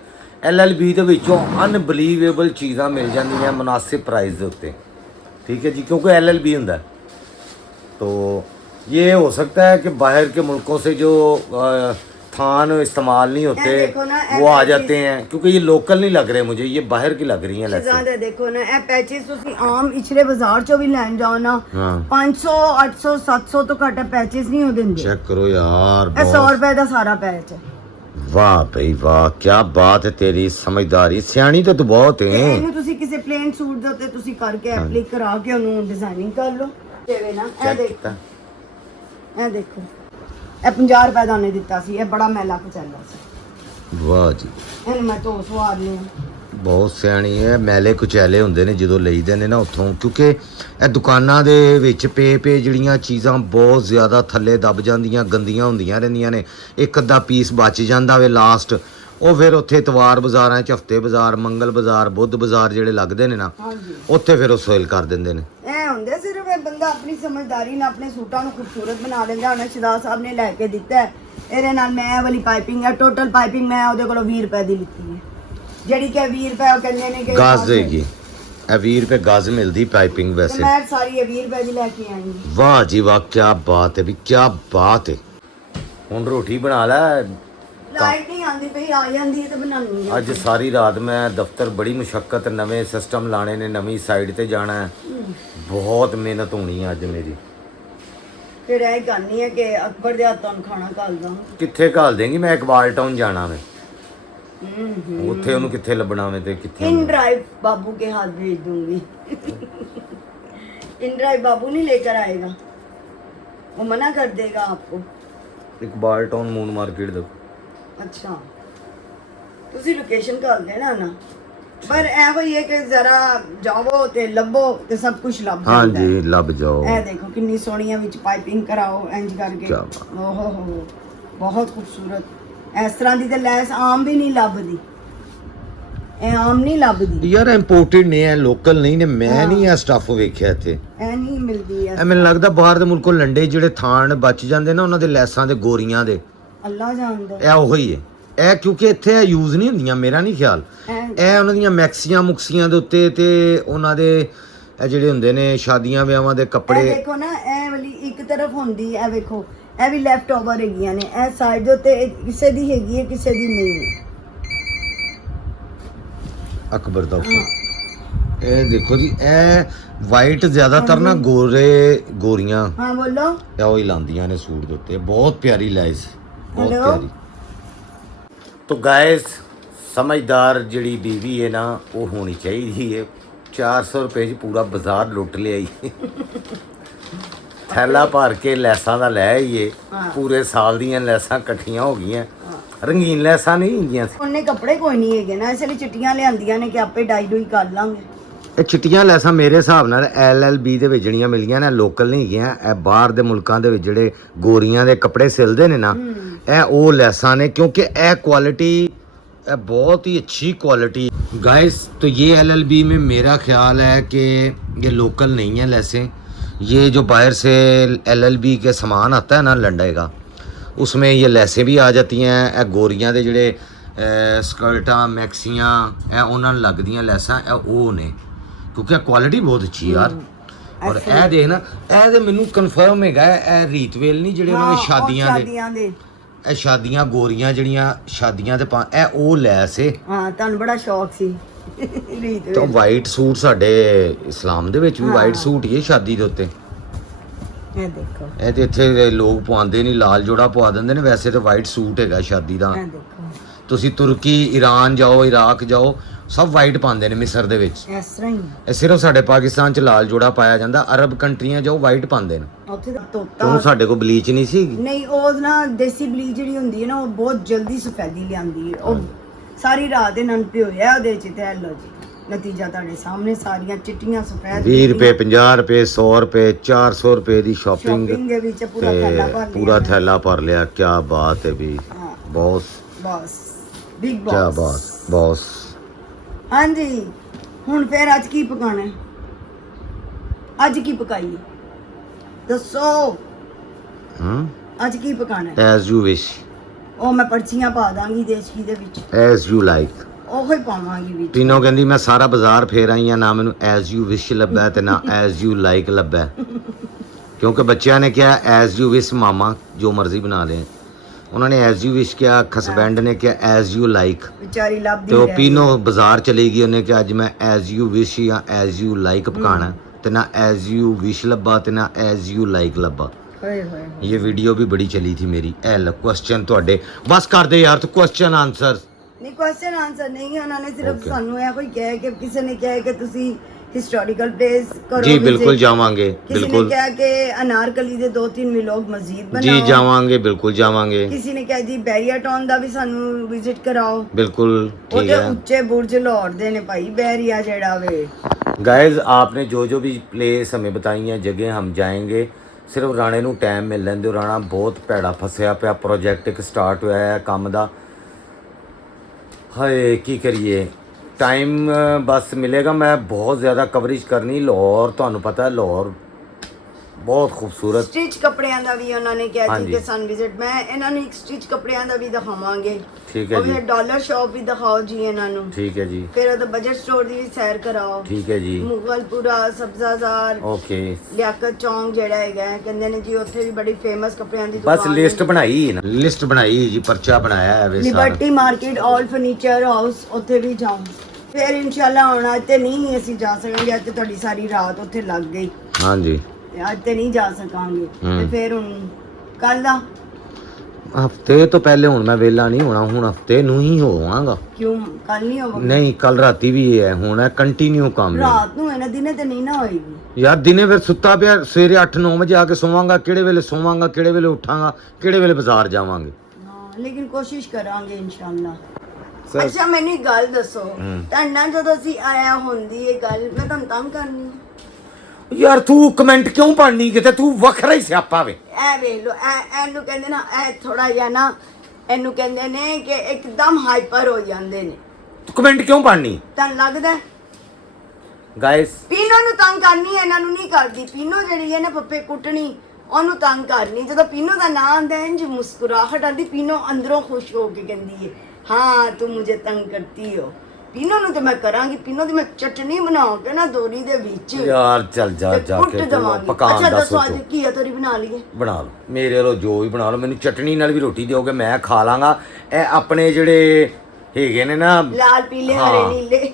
LLB ਦੇ ਵਿੱਚੋਂ ਅਨਬਲੀਵੇਬਲ ਚੀਜ਼ਾਂ ਮਿਲ ਜਾਂਦੀਆਂ ਮੁਨਾਸਿਬ ਪ੍ਰਾਈਸ ਦੇ ਉੱਤੇ ठीक है जी क्योंकि LLB ਹੁੰਦਾ तो ये हो सकता है कि बाहर के मुल्कों से जो थान इस्तेमाल नहीं होते देखो ना, वो आ जाते हैं क्योंकि ये लोकल नहीं लग रहे मुझे ये बाहर की लग रही हैं लैसे ਜ਼ਿਆਦਾ ਦੇਖੋ ਨਾ ਇਹ ਪੈਚਸ ਤੁਸੀਂ ਆਮ ਇਚਰੇ ਬਾਜ਼ਾਰ ਚੋਂ ਵੀ ਲੈਣ ਜਾਓ ਨਾ हाँ 500 800 700 ਤੋਂ ਘੱਟ ਪੈਚਸ ਨਹੀਂ ਹੋ ਦਿੰਦੇ। चेक करो यार ਇਹ 100 ਰੁਪਏ ਦਾ ਸਾਰਾ ਪੈਚ ਹੈ। वाह भाई वाह क्या बात है तेरी समझदारी सियानी तो तू बहुत ਤੇ है ਇਹਨੂੰ ਤੁਸੀਂ ਕਿਸੇ ਪਲੇਨ ਸੂਟ ਦੇ ਉੱਤੇ ਤੁਸੀਂ ਕਰਕੇ ਐਪਲੀਕ ਕਰਾ ਕੇ ਉਹਨੂੰ ਡਿਜ਼ਾਈਨਿੰਗ ਕਰ ਲਓ। ਜਿਵੇਂ ਨਾ ਇਹ चेक ਦੇਖੋ, किया ਇਹ ਦੇਖੋ, ਇਹ 50 ਰੁਪਏ ਦਾ ਉਹਨੇ ਦਿੱਤਾ ਸੀ, ਇਹ ਬੜਾ ਮੈਲਾ ਕੁਚੈਲਾ ਸੀ, वाह जी ਇਹਨੂੰ ਮੈਂ ਧੋ ਸਵਾਰ ਲਿਆ। ਬਹੁਤ ਸਿਆਣੀ ਹੈ ਮੈਲੇ ਕੁਚੈਲੇ ਹੁੰਦੇ ਨੇ ਜਦੋਂ ਲਈਦੇ ਨੇ ਨਾ ਉੱਥੋਂ ਕਿਉਂਕਿ ਇਹ ਦੁਕਾਨਾਂ ਦੇ ਵਿੱਚ ਪੇ ਜਿਹੜੀਆਂ ਚੀਜ਼ਾਂ ਬਹੁਤ ਜ਼ਿਆਦਾ ਥੱਲੇ ਦਬ ਜਾਂਦੀਆਂ ਗੰਦੀਆਂ ਹੁੰਦੀਆਂ ਰਹਿੰਦੀਆਂ ਨੇ ਇੱਕ ਅੱਧਾ ਪੀਸ ਬਚ ਜਾਂਦਾ ਵੇ ਲਾਸਟ ਉਹ ਫਿਰ ਉੱਥੇ ਇਤਵਾਰ ਬਾਜ਼ਾਰਾਂ 'ਚ ਹਫਤੇ ਬਾਜ਼ਾਰ ਮੰਗਲ ਬਾਜ਼ਾਰ ਬੁੱਧ ਬਾਜ਼ਾਰ ਜਿਹੜੇ ਲੱਗਦੇ ਨੇ ਨਾ ਹਾਂਜੀ, ਉੱਥੇ ਫਿਰ ਉਹ ਸੇਲ ਕਰ ਦਿੰਦੇ ਨੇ ਇਹ ਹੁੰਦੇ ਸਿਰਫ ਇਹ ਬੰਦਾ ਆਪਣੀ ਸਮਝਦਾਰੀ ਨਾਲ ਆਪਣੇ ਸੂਟਾਂ ਨੂੰ ਖੂਬਸੂਰਤ ਬਣਾ ਲੈਂਦਾ। ਹੁਣ ਸ਼ਿਦਾ ਸਾਹਿਬ ਨੇ ਲੈ ਕੇ ਦਿੱਤਾ ਹੈ, ਇਹਦੇ ਨਾਲ ਮੈਂ ਇਹ ਵਾਲੀ ਪਾਈਪਿੰਗ ਹੈ ਟੋਟਲ ਪਾਈਪਿੰਗ ਮੈਂ ਉਹਦੇ ਕੋਲੋਂ 20 ਰੁਪਏ ਦੀ ਲਿੱਤੀ ਹੈ, ਜਿਹੜੀ ਕਿ 20 ਰੁਪਏ ਉਹ ਕਹਿੰਦੇ ਨੇ ਕਿ ਗਾਜ਼ ਦੇਗੀ ਇਹ 20 ਰੁਪਏ ਗਾਜ਼ ਮਿਲਦੀ ਪਾਈਪਿੰਗ ਤੇ ਵੈਸੇ ਮੈਂ ਸਾਰੀ ਇਹ 20 ਰੁਪਏ ਦੀ ਲੈ ਕੇ ਆਈ ਹਾਂ। ਵਾਹ ਜੀ ਵਾਹ ਕੀ ਬਾਤ ਹੈ ਵੀ ਕੀ ਬਾਤ ਹੈ ਹੁਣ ਰੋਟੀ ਬਣਾ ਲੈ ਲਾਈਟ ਨਹੀਂ ਆਉਂਦੀ ਪਈ, ਆ ਜਾਂਦੀ ਹੈ ਤੇ ਬਣਾਉਣੀ ਹੈ। ਅੱਜ ਸਾਰੀ ਰਾਤ ਮੈਂ ਦਫ਼ਤਰ ਬੜੀ ਮੁਸ਼ੱਕਤ, ਨਵੇਂ ਸਿਸਟਮ ਲਾਣੇ ਨੇ, ਨਵੀਂ ਸਾਈਡ ਤੇ ਜਾਣਾ ਹੈ, ਬਹੁਤ ਮਿਹਨਤ ਹੋਣੀ ਹੈ ਅੱਜ ਮੇਰੀ। ਫਿਰ ਇਹ ਕਰਨੀ ਹੈ ਕਿ ਅਕਬਰ ਦੇ ਹੱਥੋਂ ਖਾਣਾ ਘੱਲ ਦਾਂ। ਕਿੱਥੇ ਘਾਲ ਦੇਂਗੀ, ਮੈਂ ਇਕਬਾਲ ਟਾਊਨ ਜਾਣਾ ਵੇ, ਉੱਥੇ ਉਹਨੂੰ ਕਿੱਥੇ ਲੱਭਣਾ ਵੇ ਤੇ ਕਿੱਥੇ। इन ड्राइव बाबू के हाथ भेज दूंगी। इन ड्राइव बाबू नहीं लेकर आएगा, वो मना कर देगा आपको। ਇਕਬਾਲ ਟਾਊਨ ਮੂਨ ਮਾਰਕੀਟ ਦੇ। ਅੱਛਾ, ਤੁਸੀਂ ਲੋਕੇਸ਼ਨ ਘੱਲ ਦੇਣਾ ਨਾ, ਪਰ ਇਹੋ ਹੀ ਹੈ ਕਿ ਜ਼ਰਾ ਜਾਵੋ ਤੇ ਲੱਭੋ ਤੇ ਸਭ ਕੁਝ ਲੱਭ ਜਾਂਦਾ ਹੈ। ਹਾਂਜੀ ਲੱਭ ਜਾਓ। ਇਹ ਦੇਖੋ ਕਿੰਨੀ ਸੋਹਣੀਆਂ ਵਿੱਚ ਪਾਈਪਿੰਗ ਕਰਾਓ ਇੰਜ ਕਰਕੇ। ਕਿਆ ਬਾਤ। ਓਹੋ ਹੋ, ਬਹੁਤ ਖੂਬਸੂਰਤ। ਇਸ ਤਰ੍ਹਾਂ ਦੀ ਤੇ ਲੈਸ ਆਮ ਵੀ ਨਹੀਂ ਲੱਭਦੀ, ਇਹ ਆਮ ਨਹੀਂ ਲੱਭਦੀ, ਯਾਰ ਇੰਪੋਰਟਡ ਨੇ, ਇਹ ਲੋਕਲ ਨਹੀਂ ਨੇ। ਮੈਂ ਨਹੀਂ ਇਹ ਸਟੱਫ ਵੇਖਿਆ ਇੱਥੇ, ਇਹ ਨਹੀਂ ਮਿਲਦੀ ਹੈ। ਇਹ ਮੈਨੂੰ ਲੱਗਦਾ ਬਾਹਰ ਦੇ ਮੁਲਕੋਂ ਲੰਡੇ ਜਿਹੜੇ ਥਾਣ ਬਚ ਜਾਂਦੇ ਨਾ ਉਹਨਾਂ ਦੇ ਲੈਸਾਂ ਦੇ ਗੋਰੀਆਂ ਦੇ, ਅੱਲਾ ਜਾਣਦਾ ਇਹ ਉਹੀ ਹੈ। ਇਹ ਕਿਉਂਕਿ ਇੱਥੇ ਇਹ ਯੂਜ਼ ਨਹੀਂ ਹੁੰਦੀਆਂ, ਮੇਰਾ ਨਹੀਂ ਖਿਆਲ। ਇਹ ਉਹਨਾਂ ਦੀਆਂ ਮੈਕਸੀਆਂ ਮੁਕਸੀਆਂ ਦੇ ਉੱਤੇ ਤੇ ਉਹਨਾਂ ਦੇ ਇਹ ਜਿਹੜੇ ਹੁੰਦੇ ਨੇ ਸ਼ਾਦੀਆਂ ਵਿਆਹਾਂ ਦੇ ਇਹ ਕੱਪੜੇ। ਦੇਖੋ ਨਾ, ਇਹ ਵਾਲੀ ਇੱਕ ਤਰਫ ਹੁੰਦੀ ਹੈ, ਇਹ ਵੇਖੋ ਇਹ ਵੀ ਲੈਫਟ ਓਵਰ ਹੈਗੀਆਂ ਨੇ, ਇਹ ਸਾਈਡ ਦੇ ਉੱਤੇ ਕਿਸੇ ਦੀ ਹੈਗੀ ਹੈ ਕਿਸੇ ਦੀ ਨਹੀਂ ਹੈ। ਅਕਬਰ ਦਾ ਇਹ ਦੇਖੋ ਜੀ, ਇਹ ਵਾਈਟ ਜ਼ਿਆਦਾਤਰ ਨਾ ਗੋਰੀਆਂ ਹਾਂ ਬੋਲੋ। ਇਹ ਉਹੀ ਲਾਉਂਦੀਆਂ ਨੇ ਸੂਟ ਦੇ ਉੱਤੇ। ਬਹੁਤ ਪਿਆਰੀ ਲੈਸ, ਬਹੁਤ Hello? ਪਿਆਰੀ। तो गाइस समझदार ਜਿਹੜੀ बीवी है ना वो होनी चाहिए है। 400 रुपए च पूरा बाजार लुट लिया थैला भर के ਲੈਸਾਂ ਦਾ ਲੈ ਆਈਏ। ਪੂਰੇ ਸਾਲ ਦੀਆਂ ਲੈਸਾਂ ਇਕੱਠੀਆਂ ਹੋ ਗਈਆਂ, ਰੰਗੀਨ ਲੈਸਾਂ ਨਹੀਂ ਹੁੰਦੀਆਂ। ਉਹਨੇ ਕੱਪੜੇ ਕੋਈ ਨਹੀਂ ਹੈਗੇ ਨਾ, ਇਸ ਲਈ ਚਿੱਟੀਆਂ ਲਿਆਂਦੀਆਂ ਨੇ ਕਿ ਆਪੇ ਡਾਈ ਡੂਈ ਕਰ ਲਾਂਗੇ। ਇਹ ਚਿੱਟੀਆਂ ਲੈਸਾਂ ਮੇਰੇ ਹਿਸਾਬ ਨਾਲ LLB ਦੇ ਵਿੱਚ ਜਿਹੜੀਆਂ ਮਿਲੀਆਂ ਨੇ, ਲੋਕਲ ਨਹੀਂ ਹੈਗੀਆਂ। ਇਹ ਬਾਹਰ ਦੇ ਮੁਲਕਾਂ ਦੇ ਵਿੱਚ ਜਿਹੜੇ ਗੋਰੀਆਂ ਦੇ ਕੱਪੜੇ ਸਿਲਦੇ ਨੇ ਨਾ, ਇਹ ਉਹ ਲੈਸਾਂ ਨੇ, क्योंकि ਇਹ क्वालिटी बहुत ही अच्छी क्वालिटी। गाइस तो ये LLB में मेरा ख्याल है कि ये लोकल नहीं है लेसें। ये जो बाहर से LLB के सामान आता है ना लंडे का, उसमें ये लेसें भी आ जाती हैं। ਇਹ ਗੋਰੀਆਂ ਦੇ ਜਿਹੜੇ ਸਕਰਟਾਂ ਮੈਕਸੀਆਂ ਇਹ ਉਹਨਾਂ ਨੂੰ ਲੱਗਦੀਆਂ ਲੈਸਾਂ, ਇਹ ਉਹ ਨੇ, ਕਿਉਂਕਿ ਕੁਆਲਿਟੀ ਬਹੁਤ ਅੱਛੀ ਯਾਰ। ਔਰ ਇਹ ਦੇਖ ਨਾ, ਇਹ ਤੇ ਮੈਨੂੰ ਕਨਫਰਮ ਹੈਗਾ ਇਹ ਰੀਤਵੇਲ ਨਹੀਂ ਜਿਹੜੇ ਉਹਨਾਂ ਦੇ ਸ਼ਾਦੀਆਂ ਦੇ, ਇਹ ਸ਼ਾਦੀਆਂ ਗੋਰੀਆਂ ਜਿਹੜੀਆਂ ਸ਼ਾਦੀਆਂ ਤੇ ਇਹ ਉਹ ਲੈਸ ਏ। ਹਾਂ, ਤੁਹਾਨੂੰ ਬੜਾ ਸ਼ੌਕ ਸੀ ਰੀਤ ਤਾਂ ਵਾਈਟ ਸੂਟ ਸਾਡੇ ਇਸਲਾਮ ਦੇ ਵਿੱਚ ਵੀ ਵਾਈਟ ਸੂਟ ਹੀ ਹੈ ਸ਼ਾਦੀ ਦੇ ਉੱਤੇ। ਇਹ ਦੇਖੋ, ਇਹ ਤੇ ਇੱਥੇ ਲੋਕ ਪਵਾਉਂਦੇ ਨਹੀਂ, ਲਾਲ ਜੋੜਾ ਪਵਾ ਦਿੰਦੇ ਨੇ, ਵੈਸੇ ਤਾਂ ਵਾਈਟ ਸੂਟ ਹੈਗਾ ਸ਼ਾਦੀ ਦਾ। ਇਹ ਦੇਖੋ, ਤੁਸੀਂ ਤੁਰਕੀ, ਈਰਾਨ ਜਾਓ, ਇਰਾਕ ਜਾਓ, ਸਭ ਵਾਈਟ ਪਾਉਂਦੇ ਨੇ। ਮਿਸਰ ਦੇ ਵਿੱਚ ਇਸ ਤਰ੍ਹਾਂ ਹੀ ਇਹ ਸਿਰਫ ਸਾਡੇ ਪਾਕਿਸਤਾਨ ਚ ਲਾਲ ਜੋੜਾ ਪਾਇਆ ਜਾਂਦਾ। ਅਰਬ ਕੰਟਰੀਆਂ ਜਾਓ ਵਾਈਟ ਪਾਉਂਦੇ ਨੇ। ਉੱਥੇ ਤਾਂ ਤੋਤਾ ਕਿਉਂ ਸਾਡੇ ਕੋਲ ਬਲੀਚ ਨਹੀਂ ਸੀ? ਨਹੀਂ, ਉਹ ਨਾ ਦੇਸੀ ਬਲੀਚ ਜਿਹੜੀ ਹੁੰਦੀ ਹੈ ਨਾ, ਉਹ ਬਹੁਤ ਜਲਦੀ ਸਫੈਦੀ ਲਿਆਂਦੀ ਹੈ। ਉਹ ਸਾਰੀ ਰਾਤ ਇਹਨਾਂ ਨੂੰ ਭਿਓਇਆ ਉਹਦੇ ਚ, ਤੇ ਲੋ ਜੀ ਨਤੀਜਾ ਤੁਹਾਡੇ ਸਾਹਮਣੇ, ਸਾਰੀਆਂ ਚਿੱਟੀਆਂ ਸਫੈਦ 20 ਰੁਪਏ 50 ਰੁਪਏ 100 ਰੁਪਏ 400 ਰੁਪਏ ਦੀ ਸ਼ਾਪਿੰਗ ਦੇ ਵਿੱਚ ਪੂਰਾ ਥੈਲਾ ਭਰ ਲਿਆ। ਪੂਰਾ ਥੈਲਾ ਭਰ ਲਿਆ। ਕੀ ਬਾਤ ਹੈ ਵੀ, ਹਾਂ, ਬਹੁਤ ਬਸ ਬਿਗ ਕੀ ਬॉस। ਬਾਤ ਬੌਸ। ਹਾਂਜੀ, ਹੁਣ ਫਿਰ ਅੱਜ ਕੀ ਪਕਾਣਾ ਹੈ? ਅੱਜ ਕੀ ਪਕਾਈਏ ਦੱਸੋ? ਅੱਜ ਕੀ ਪਕਾਣਾ ਹੈ? ਐਜ਼ ਯੂ ਵਿਸ਼, ਉਹ ਮੈਂ ਪਰਚੀਆਂ ਪਾ ਦਾਂਗੀ ਦੇਸ਼ਕੀ ਦੇ ਵਿੱਚ, ਐਜ਼ ਯੂ ਲਾਈਕ। ਉਹ ਹੀ ਪਾਵਾਂਗੀ ਵਿੱਚ। ਤੀਨੋਂ ਕਹਿੰਦੀ ਮੈਂ ਸਾਰਾ ਬਾਜ਼ਾਰ ਫੇਰ ਆਈ ਆ, ਨਾ ਮੈਨੂੰ ਐਜ਼ ਯੂ ਵਿਸ਼ ਲੱਭਾ ਤੇ ਨਾ ਐਜ਼ ਯੂ ਲਾਈਕ ਲੱਭਾ, ਕਿਉਂਕਿ ਬੱਚਿਆਂ ਨੇ ਕਿਹਾ ਐਜ਼ ਯੂ ਵਿਸ਼ ਮਾਮਾ ਜੋ ਮਰਜ਼ੀ ਬਣਾ ਲੈ। ਉਹਨਾਂ ਨੇ ਐਜ਼ ਯੂ ਵਿਸ਼ ਕਿਹਾ, ਹਸਬੈਂਡ ਨੇ ਕਿਹਾ ਐਜ਼ ਯੂ ਲਾਈਕ। ਵਿਚਾਰੀ ਲੱਭਦੀ ਤੇ ਉਹ ਰਹਿ ਪੀਨੋ ਬਾਜ਼ਾਰ ਚਲੀ ਗਈ, ਉਹਨੇ ਕਿਹਾ ਅੱਜ ਮੈਂ ਐਜ਼ ਯੂ ਵਿਸ਼ ਜਾਂ ਐਜ਼ ਯੂ ਲਾਈਕ ਪਕਾਣਾ, ਤੇ ਨਾ ਐਜ਼ ਯੂ ਵਿਸ਼ ਲੱਭਾ ਤੇ ਨਾ ਐਜ਼ ਯੂ ਲਾਈਕ ਲੱਭਾ। ਹੋਏ ਹੋਏ ये वीडियो भी बड़ी चली थी मेरी। क्वेश्चन ਤੁਹਾਡੇ ਬਸ ਕਰ ਦੇ ਯਾਰ, ਤੂੰ ਕੁਐਸਚਨ ਆਨਸਰ। ਨਹੀਂ, ਕੁਐਸਚਨ ਆਨਸਰ ਨਹੀਂ, ਉਹਨਾਂ ਨੇ ਸਿਰਫ ਸਾਨੂੰ ਇਹ ਕੋਈ ਕਿਹਾ ਕਿ ਕਿਸੇ ਨੇ ਕਿਹਾ ਕਿ ਤੁਸੀਂ ਹਿਸਟੋਰੀਕਲ ਪਲੇਸ ਕਰੋ। ਜੀ ਬਿਲकुल ਜਾਵਾਂਗੇ, ਕਿਸੇ ਨੇ ਬਿਲकुल ਕਿਹਾ ਕਿ ਅਨਾਰਕਲੀ ਦੇ 2-3 ਮਿਲੋਗ ਮਸਜਿਦ ਬਣਾਓ। ਜੀ ਜਾਵਾਂਗੇ, ਬਿਲकुल ਜਾਵਾਂਗੇ। ਕਿਸੇ ਨੇ ਕਿਹਾ ਜੀ ਬੈਰੀਆ ਟਾਊਨ ਦਾ ਵੀ ਸਾਨੂੰ ਵਿਜ਼ਿਟ ਕਰਾਓ। बिल्कुल ठीक ਉਹਦੇ है ਉੱਚੇ ਬੁਰਜ ਲਾਹੌਰ ਦੇ ਨੇ ਭਾਈ, ਬੈਰੀਆ ਜਿਹੜਾ ਵੇ। गाइज आपने जो जो भी प्लेस हमें बताई हैं, जगह हम जाएंगे। सिर्फ राणे ਨੂੰ ਟਾਈਮ ਮਿਲ ਲੈਂਦੇ। ਰਾਣਾ ਬਹੁਤ ਭੈੜਾ ਫਸਿਆ ਪਿਆ, ਪ੍ਰੋਜੈਕਟ ਇੱਕ ਸਟਾਰਟ ਹੋਇਆ ਹੈ ਕੰਮ ਦਾ। ਹਾਏ ਕੀ ਕਰੀਏ, ਟਾਈਮ ਬਸ ਮਿਲੇਗਾ। ਮੈਂ ਬਹੁਤ ਜ਼ਿਆਦਾ ਕਵਰੇਜ ਕਰਨੀ। ਲਾਹੌਰ ਤੁਹਾਨੂੰ ਪਤਾ ਹੈ, ਲਾਹੌਰ ਬਹੁਤ ਖੂਬਸੂਰਤ। ਸਟਿਚ ਕੱਪੜਿਆਂ ਦਾ ਵੀ ਉਹਨਾਂ ਨੇ ਕਿਹਾ ਜੀ ਹਾਂਜੀ। ਕਿ ਸਨ ਵਿਜ਼ਿਟ ਮੈਂ ਇਹਨਾਂ ਨੂੰ ਇੱਕ ਸਟਿਚ ਕੱਪੜਿਆਂ ਦਾ ਵੀ ਦਿਖਾਵਾਂਗੇ। ਠੀਕ ਹੈ ਉਹ ਵੀ ਜੀ। ਡਾਲਰ ਸ਼ਾਪ ਵੀ ਦਿਖਾਓ ਜੀ ਇਹਨਾਂ ਨੂੰ। ਠੀਕ ਹੈ ਜੀ। ਫਿਰ ਉਹਦਾ ਬਜਟ ਸਟੋਰ ਦੀ ਵੀ ਸੈਰ ਕਰਾਓ। ਠੀਕ ਹੈ ਜੀ। ਮੁਗਲਪੁਰਾ, ਸਬਜ਼ਾਜ਼ਾਰ, ਓਕੇ। ਲਿਆਕਤ ਚੌਂਕ ਜਿਹੜਾ ਹੈਗਾ ਹੈ, ਕਹਿੰਦੇ ਨੇ ਜੀ ਉੱਥੇ ਵੀ ਬੜੀ ਫੇਮਸ ਕੱਪੜਿਆਂ ਦੀ ਬਸ ਦੁਕਾਨ ਲਿਸਟ ਬਣਾਈ ਨਾ, ਲਿਸਟ ਬਣਾਈ ਜੀ, ਪਰਚਾ ਬਣਾਇਆ ਹੈ ਵੇ ਸਾਰਾ। ਲਿਬਰਟੀ ਮਾਰਕੀਟ, ਆਲ ਫਰਨੀਚਰ ਹਾਊਸ, ਉੱਥੇ ਵੀ ਜਾਓ। ਫਿਰ ਇਨਸ਼ਾਅੱਲਾ ਹੁਣ ਅੱਜ ਤੇ ਨਹੀਂ ਅਸੀਂ ਜਾ ਸਕਾਂਗੇ, ਅੱਜ ਤੇ ਤੁਹਾਡੀ ਸਾਰੀ ਰਾਤ ਉੱਥੇ ਲੱਗ ਗਈ ਹਾਂਜੀ। ਤੇ ਅੱਜ ਤੇ ਨਹੀਂ ਜਾ ਸਕਾਂਗੇ ਤੇ ਫਿਰ ਹੁਣ ਕੱਲ ਦਾ ਹਫਤੇ ਤੋਂ ਪਹਿਲੇ ਹੁਣ ਮੈਂ ਵੇਲਾ ਨਹੀਂ ਹੋਣਾ, ਹੁਣ ਹਫਤੇ ਨੂੰ ਹੀ ਹੋਵਾਂਗਾ। ਕਿਉਂ ਕੱਲ ਨਹੀਂ ਹੋਗਾ? ਨਹੀਂ, ਕੱਲ ਰਾਤੀ ਵੀ ਹੈ, ਹੁਣ ਹੈ ਕੰਟੀਨਿਊ ਕੰਮ ਹੈ। ਰਾਤ ਨੂੰ ਹੈ ਨਾ, ਦਿਨੇ ਤੇ ਨਹੀਂ ਨਾ ਹੋਏਗੀ ਯਾਰ ਦਿਨੇ ਫਿਰ ਸੁੱਤਾ ਪਿਆ, ਸਵੇਰੇ 8-9 ਵਜੇ ਆ ਕੇ ਸੋਵਾਂਗਾ, ਕਿਹੜੇ ਵੇਲੇ ਸੋਵਾਂਗਾ, ਕਿਹੜੇ ਵੇਲੇ ਉੱਠਾਂਗਾ, ਕਿਹੜੇ ਵੇਲੇ ਬਾਜ਼ਾਰ ਜਾਵਾਂਗੇ। ਹਾਂ ਲੇਕਿਨ ਕੋਸ਼ਿਸ਼ ਕਰਾਂਗੇ ਇਨਸ਼ਾਅੱਲਾ। ਸਰ ਅੱਛਾ ਮੈਨੂੰ ਇੱਕ ਗੱਲ ਦੱਸੋ, ਤੁਹਾਡਾ ਜਦੋਂ ਅਸੀਂ ਆਇਆ ਹੁੰਦੀ ਇਹ ਗੱਲ ਮੈਂ ਤੁਹਾਨੂੰ ਤੰਗ ਕਰਨੀ ਹੈ? ਯਾਰ ਤੂੰ ਕਮੈਂਟ ਕਿਉਂ ਪੜਨੀ, ਕਿਤੇ ਤੂੰ ਵੱਖਰਾ ਹੀ ਸਿਆਪਾ ਵੇ। ਐ ਵੇਖ ਲੋ, ਇਹਨੂੰ ਕਹਿੰਦੇ ਨਾ, ਇਹ ਥੋੜਾ ਜਿਹਾ ਨਾ, ਇਹਨੂੰ ਕਹਿੰਦੇ ਨੇ ਕਿ ਇੱਕਦਮ ਹਾਈਪਰ ਹੋ ਜਾਂਦੇ ਨੇ। ਤੂੰ ਕਮੈਂਟ ਕਿਉਂ ਪੜਨੀ? ਤੁਹਾਨੂੰ ਲੱਗਦਾ ਹੈ? ਗਾਇਸ ਪੀਨੋ ਨੂੰ ਤੰਗ ਕਰਨੀ, ਇਹਨਾਂ ਨੂੰ ਨਹੀਂ ਕਰਦੀ। ਪੀਨੋ ਜਿਹੜੀ ਹੈ ਨਾ ਪੱਪੇ ਕੁੱਟਣੀ, ਉਹਨੂੰ ਤੰਗ ਕਰਨੀ। ਜਦੋਂ ਪੀਨੋ ਦਾ ਨਾਮ ਆਉਂਦਾ ਹੈ ਇੰਜ ਮੁਸਕਰਾਹਟ ਆਉਂਦੀ, ਪੀਨੋ ਅੰਦਰੋਂ ਖੁਸ਼ ਹੋ ਕੇ ਕਹਿੰਦੀ ਹੈ ਹਾਂ ਤੂੰ ਮੁਝੇ ਤੰਗ ਕਰਤੀ ਹੋ। ਪੀਨੋ ਨੂੰ ਤੇ ਮੈਂ ਕਰਾਂਗੀ, ਪੀਨੋ ਦੀ ਮੈਂ ਚਟਨੀ ਬਣਾ ਕੇ ਨਾ ਦੋਰੀ ਦੇ ਵਿੱਚ ਯਾਰ ਚੱਲ ਜਾ ਤੇ ਜਾ ਕੁੱਟ ਕੇ ਦੇਵਾਂਗੀ। ਪਕਾਉਣ ਅੱਛਾ ਦਾ ਦੱਸੋ ਅੱਜ ਸੋਚੋ। ਕੀ ਹੈ, ਤੋਰੀ ਬਣਾ ਲਈਏ? ਬਣਾ ਲਓ, ਮੇਰੇ ਵੱਲੋਂ ਜੋ ਵੀ ਬਣਾ ਲਓ, ਮੈਨੂੰ ਚਟਨੀ ਨਾਲ ਵੀ ਰੋਟੀ ਦਿਓਗੇ, ਮੈਂ ਖਾ ਲਾਂਗਾ। ਇਹ ਆਪਣੇ ਜਿਹੜੇ ਹੈਗੇ ਨੇ ਨਾ ਲਾਲ ਪੀਲੇ ਹਰੇ ਨੀਲੇ,